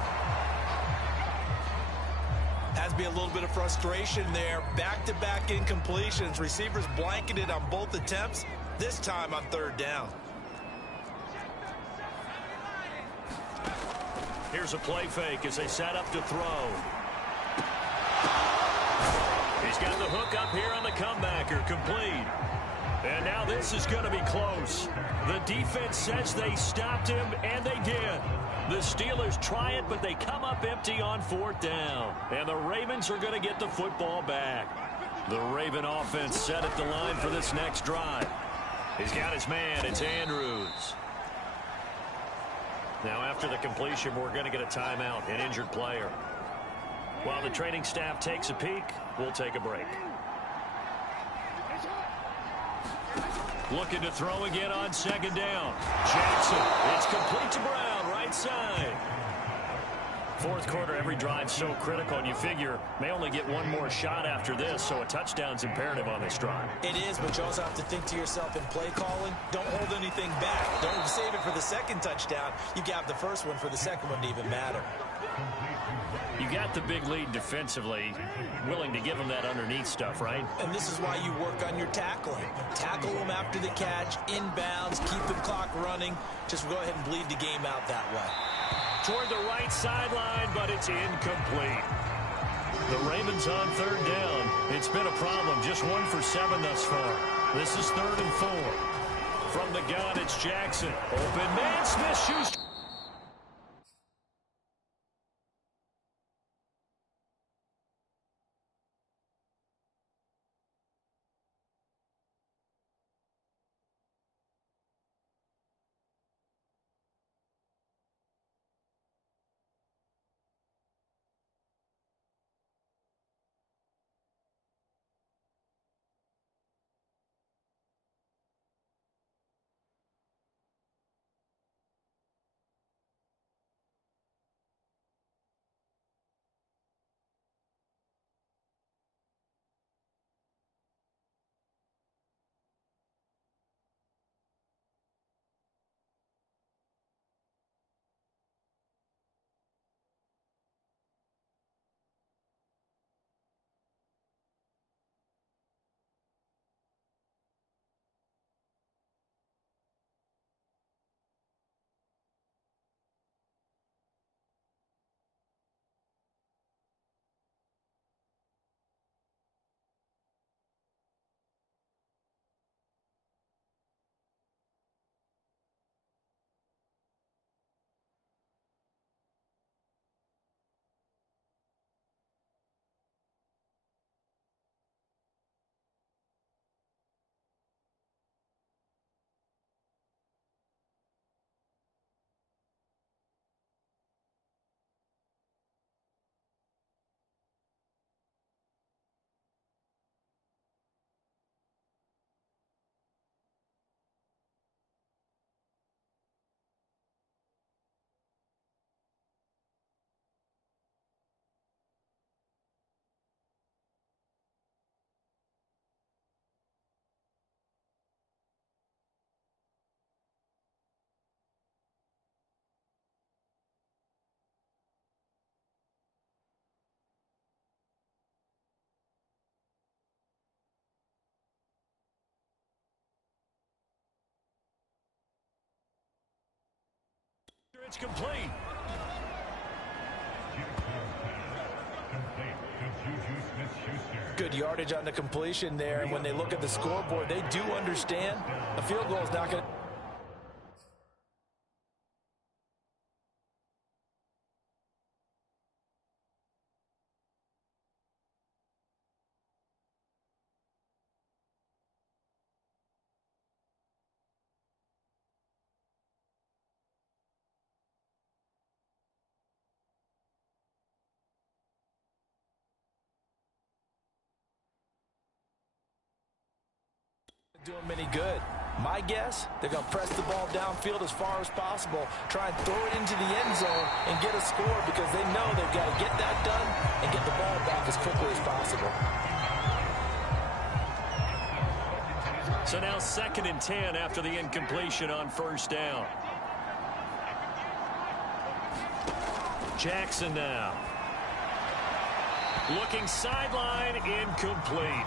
Has to be a little bit of frustration there. Back-to-back incompletions. Receivers blanketed on both attempts, this time on 3rd down. Here's a play fake as they set up to throw. He's got the hook up here on the comebacker, complete. And now this is going to be close. The defense says they stopped him, and they did. The Steelers try it, but they come up empty on 4th down. And the Ravens are going to get the football back. The Raven offense set at the line for this next drive. He's got his man. It's Andrews. Now after the completion, we're going to get a timeout, an injured player. While the training staff takes a peek, we'll take a break. Looking to throw again on 2nd down. Jackson, it's complete to Brown, right side. 4th quarter, every drive so critical, and you figure may only get one more shot after this, so a touchdown's imperative on this drive. It is, but you also have to think to yourself in play calling, don't hold anything back. Don't save it for the 2nd touchdown. You got the first one for the 2nd one to even matter. You got the big lead defensively, willing to give them that underneath stuff, right? And this is why you work on your tackling. Tackle them after the catch, inbounds, keep the clock running. Just go ahead and bleed the game out that way. Toward the right sideline, but it's incomplete. The Ravens on 3rd down. It's been a problem, just 1 for 7 thus far. This is 3rd and 4. From the gun, it's Jackson. Open man, Smith-Schuster. It's complete. Good yardage on the completion there. And when they look at the scoreboard, they do understand a field goal is not going to Doing many good. My guess, they're going to press the ball downfield as far as possible, try and throw it into the end zone and get a score because they know they've got to get that done and get the ball back as quickly as possible. So now 2nd and 10 after the incompletion on 1st down. Jackson now. Looking sideline, incomplete.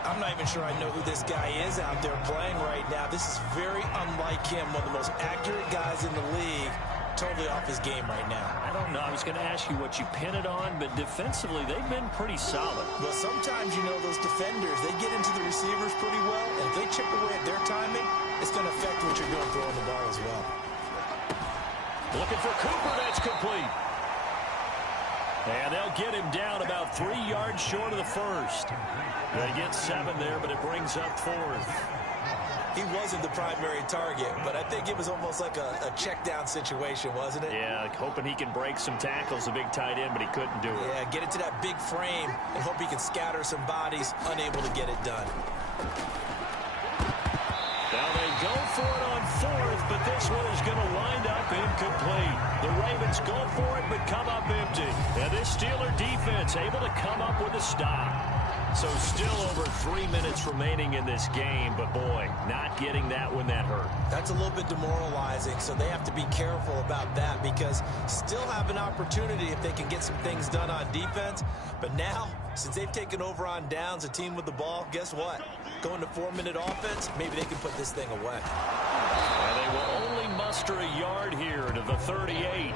I'm not even sure I know who this guy is out there playing right now. This is very unlike him, one of the most accurate guys in the league. Totally off his game right now. I don't know. I was going to ask you what you pin it on, but defensively, they've been pretty solid. Well, sometimes, you know, those defenders, they get into the receivers pretty well, and if they chip away at their timing, it's going to affect what you're doing throwing the ball as well. Looking for Cooper. That's complete. And they'll get him down about 3 yards short of the first. They get 7 there, but it brings up 4th. He wasn't the primary target, but I think it was almost like a check down situation, wasn't it? Yeah, hoping he can break some tackles, a big tight end, but he couldn't do it. Yeah, get it to that big frame and hope he can scatter some bodies, unable to get it done. Now they go for it on 4th, but this one is going to wind up incomplete. The Ravens go for it, but come up empty. And this Steeler defense able to come up with a stop. So still over 3 minutes remaining in this game, but boy, not getting that when that hurt. That's a little bit demoralizing, so they have to be careful about that because still have an opportunity if they can get some things done on defense. But now, since they've taken over on downs, a team with the ball, guess what? Going to 4-minute offense, maybe they can put this thing away. And they will only muster a yard here to the 38.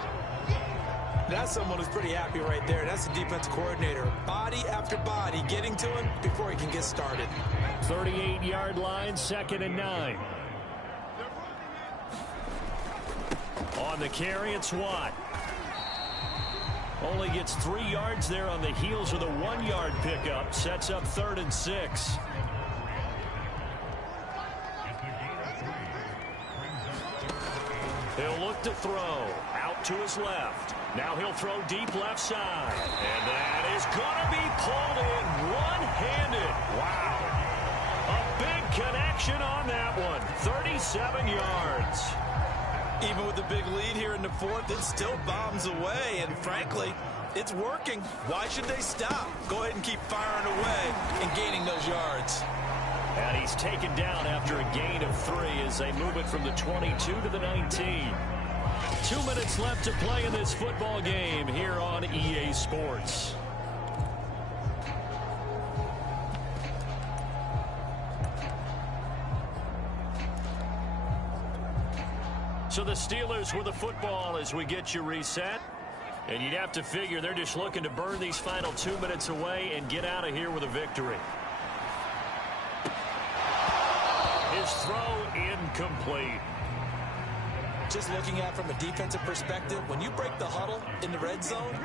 That's someone who's pretty happy right there. That's the defensive coordinator. Body after body getting to him before he can get started. 38-yard line, 2nd and 9. On the carry, it's Watt. Only gets 3 yards there on the heels of the 1-yard pickup. Sets up 3rd and 6. He'll look to throw. Out to his left. Now he'll throw deep left side. And that is going to be pulled in one-handed. Wow. A big connection on that one. 37 yards. Even with the big lead here in the 4th, it still bombs away. And frankly, it's working. Why should they stop? Go ahead and keep firing away and gaining those yards. And he's taken down after a gain of 3 as they move it from the 22 to the 19. 2 minutes left to play in this football game here on EA Sports. So the Steelers with the football as we get you reset. And you'd have to figure they're just looking to burn these final 2 minutes away and get out of here with a victory. His throw incomplete. Just looking at it from a defensive perspective, when you break the huddle in the red zone,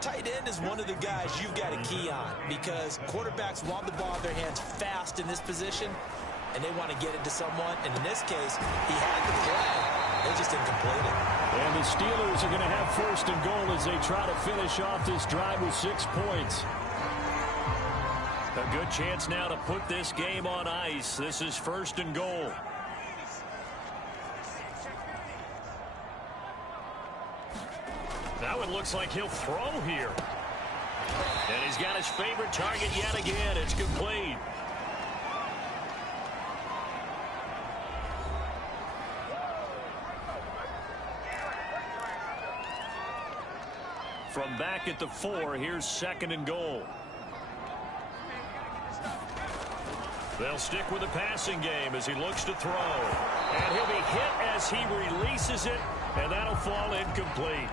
tight end is one of the guys you've got to key on because quarterbacks want the ball in their hands fast in this position, and they want to get it to someone. And in this case, he had the play. They just didn't complete it. And the Steelers are going to have 1st and goal as they try to finish off this drive with 6 points. A good chance now to put this game on ice. This is 1st and goal. That one looks like he'll throw here. And he's got his favorite target yet again. It's complete. From back at the 4, here's 2nd and goal. They'll stick with the passing game as he looks to throw. And he'll be hit as he releases it, and that'll fall incomplete.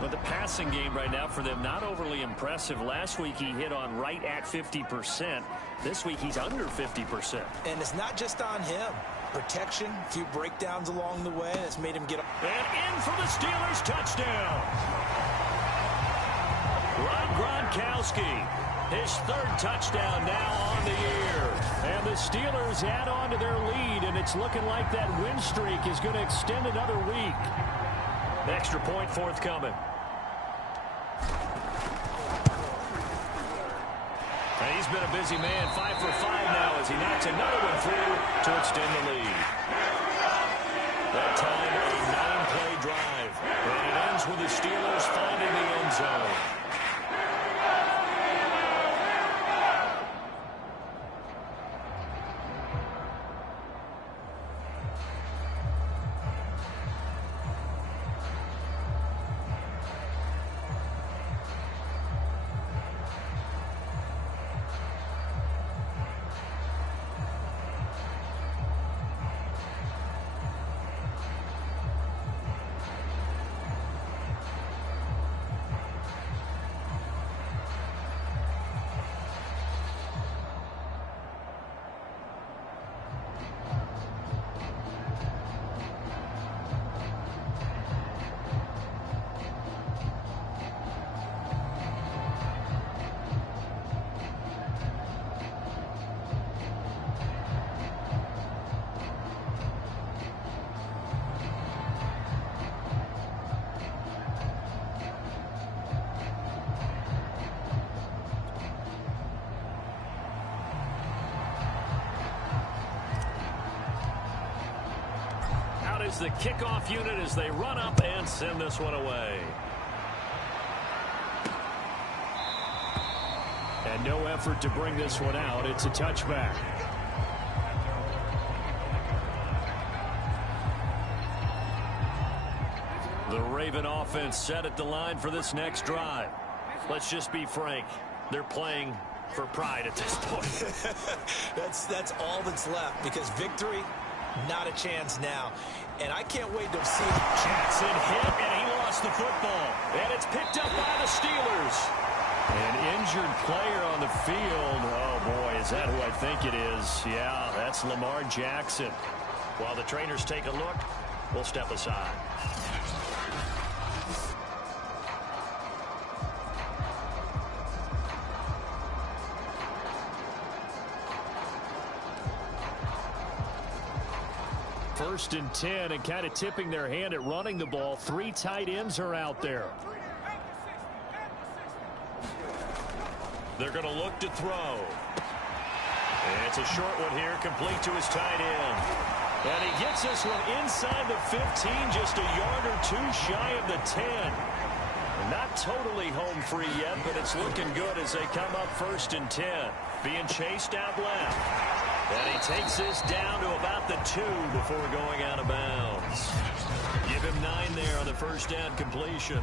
But the passing game right now for them, not overly impressive. Last week he hit on right at 50%. This week he's under 50%. And it's not just on him. Protection, a few breakdowns along the way that's made him get up. And in for the Steelers touchdown. Gronkowski, his 3rd touchdown now on the year. And the Steelers add on to their lead, and it's looking like that win streak is going to extend another week. Extra point forthcoming. And he's been a busy man. 5 for 5 now as he knocks another one through to extend the lead. That time, a 9-play drive. And it ends with the Steelers finding the end zone. Is the kickoff unit as they run up and send this one away. And no effort to bring this one out. It's a touchback. The Raven offense set at the line for this next drive. Let's just be frank. They're playing for pride at this point. That's all that's left, because victory, not a chance now. And I can't wait to see it. Jackson hit, and he lost the football. And it's picked up by the Steelers. An injured player on the field. Oh, boy, is that who I think it is? Yeah, that's Lamar Jackson. While the trainers take a look, we'll step aside. First and 10, and kind of tipping their hand at running the ball. 3 tight ends are out there. They're going to look to throw. And it's a short one here, complete to his tight end. And he gets this one inside the 15, just a yard or two shy of the 10. Not totally home free yet, but it's looking good as they come up first and 10. Being chased out left. And he takes this down to about the 2 before going out of bounds. Give him 9 there on the first down completion.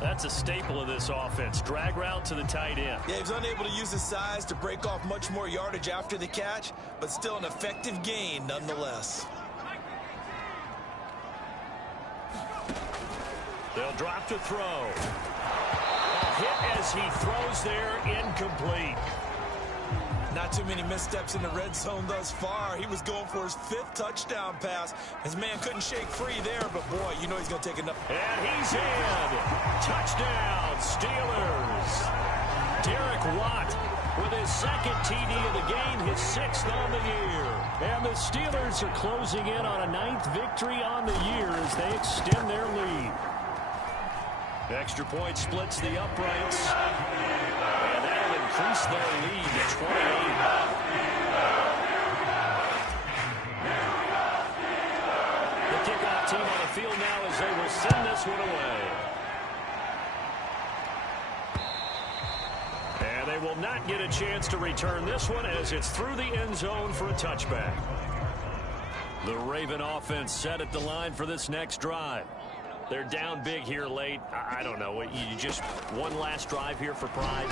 That's a staple of this offense. Drag route to the tight end. Yeah, he was unable to use his size to break off much more yardage after the catch, but still an effective gain nonetheless. They'll drop to throw. A hit as he throws there, incomplete. Not too many missteps in the red zone thus far. He was going for his 5th touchdown pass. His man couldn't shake free there, but boy, you know he's going to take enough. And he's in. Touchdown, Steelers. Derek Watt with his 2nd TD of the game, his 6th on the year. And the Steelers are closing in on a 9th victory on the year as they extend their lead. Extra point splits the uprights. And that'll increase their lead to 28. The kickoff team on the field now as they will send this one away. And they will not get a chance to return this one as it's through the end zone for a touchback. The Raven offense set at the line for this next drive. They're down big here late. I don't know. You just one last drive here for pride?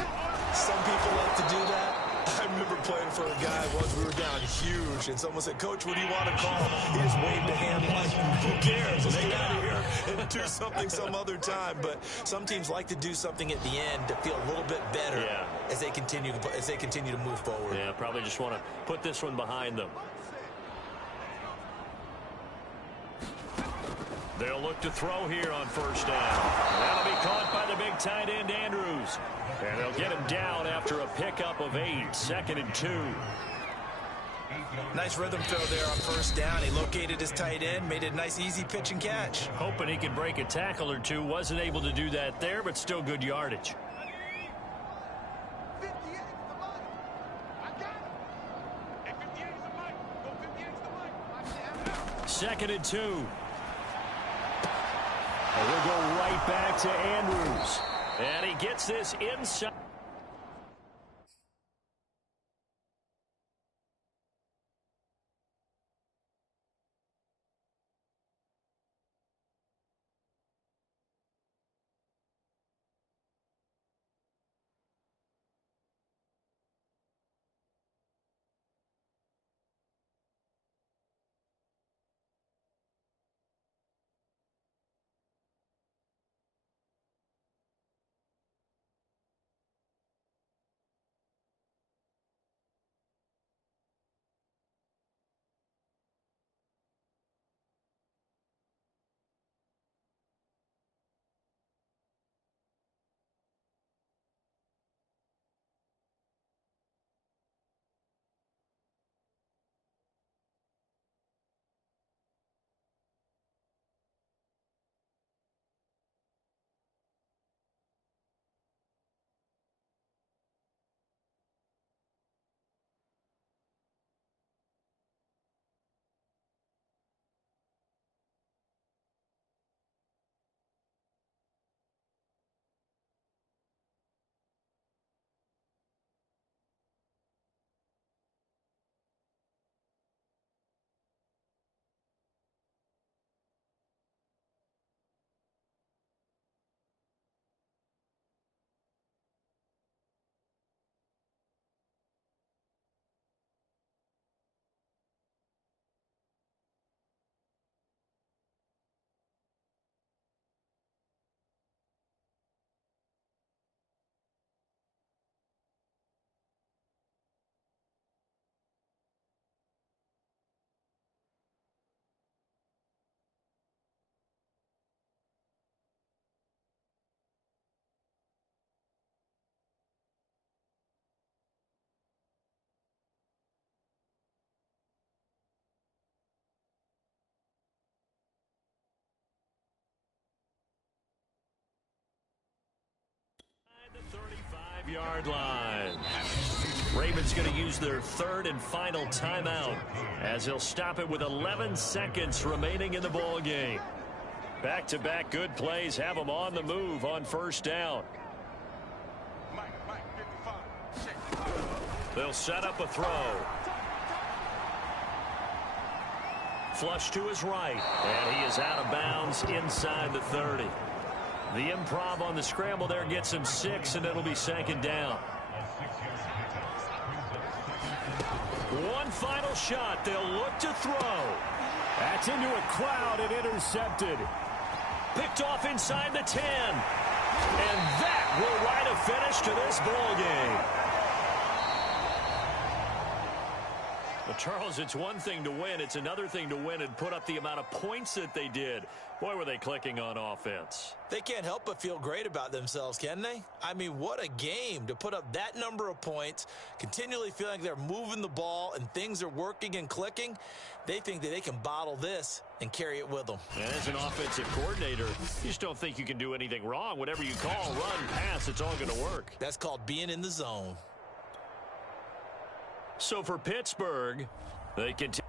Some people like to do that. I remember playing for a guy once. We were down huge, and someone said, "Coach, what do you want to call?" He just waved a hand like, "Who cares? Let's get out of here and do something some other time." But some teams like to do something at the end to feel a little bit better as they continue to move forward. Yeah, probably just want to put this one behind them. They'll look to throw here on first down. That'll be caught by the big tight end, Andrews. And they'll get him down after a pickup of 8, 2nd and 2. Nice rhythm throw there on first down. He located his tight end, made it a nice, easy pitch and catch. Hoping he could break a tackle or two. Wasn't able to do that there, but still good yardage. 2nd and 2. And we'll go right back to Andrews. And he gets this inside. The 35-yard line. Ravens going to use their 3rd and final timeout as they'll stop it with 11 seconds remaining in the ball game. Back-to-back good plays have them on the move on 1st down. They'll set up a throw. Flush to his right, and he is out of bounds inside the 30. The improv on the scramble there gets him 6, and it'll be 2nd down. One final shot. They'll look to throw. That's into a crowd and intercepted. Picked off inside the 10. And that will write a finish to this ball game. Well, Charles, it's one thing to win. It's another thing to win and put up the amount of points that they did. Boy, were they clicking on offense. They can't help but feel great about themselves, can they? I mean, what a game to put up that number of points, continually feeling like they're moving the ball and things are working and clicking. They think that they can bottle this and carry it with them. And as an offensive coordinator, you just don't think you can do anything wrong. Whatever you call, run, pass, it's all going to work. That's called being in the zone. So for Pittsburgh, they continue.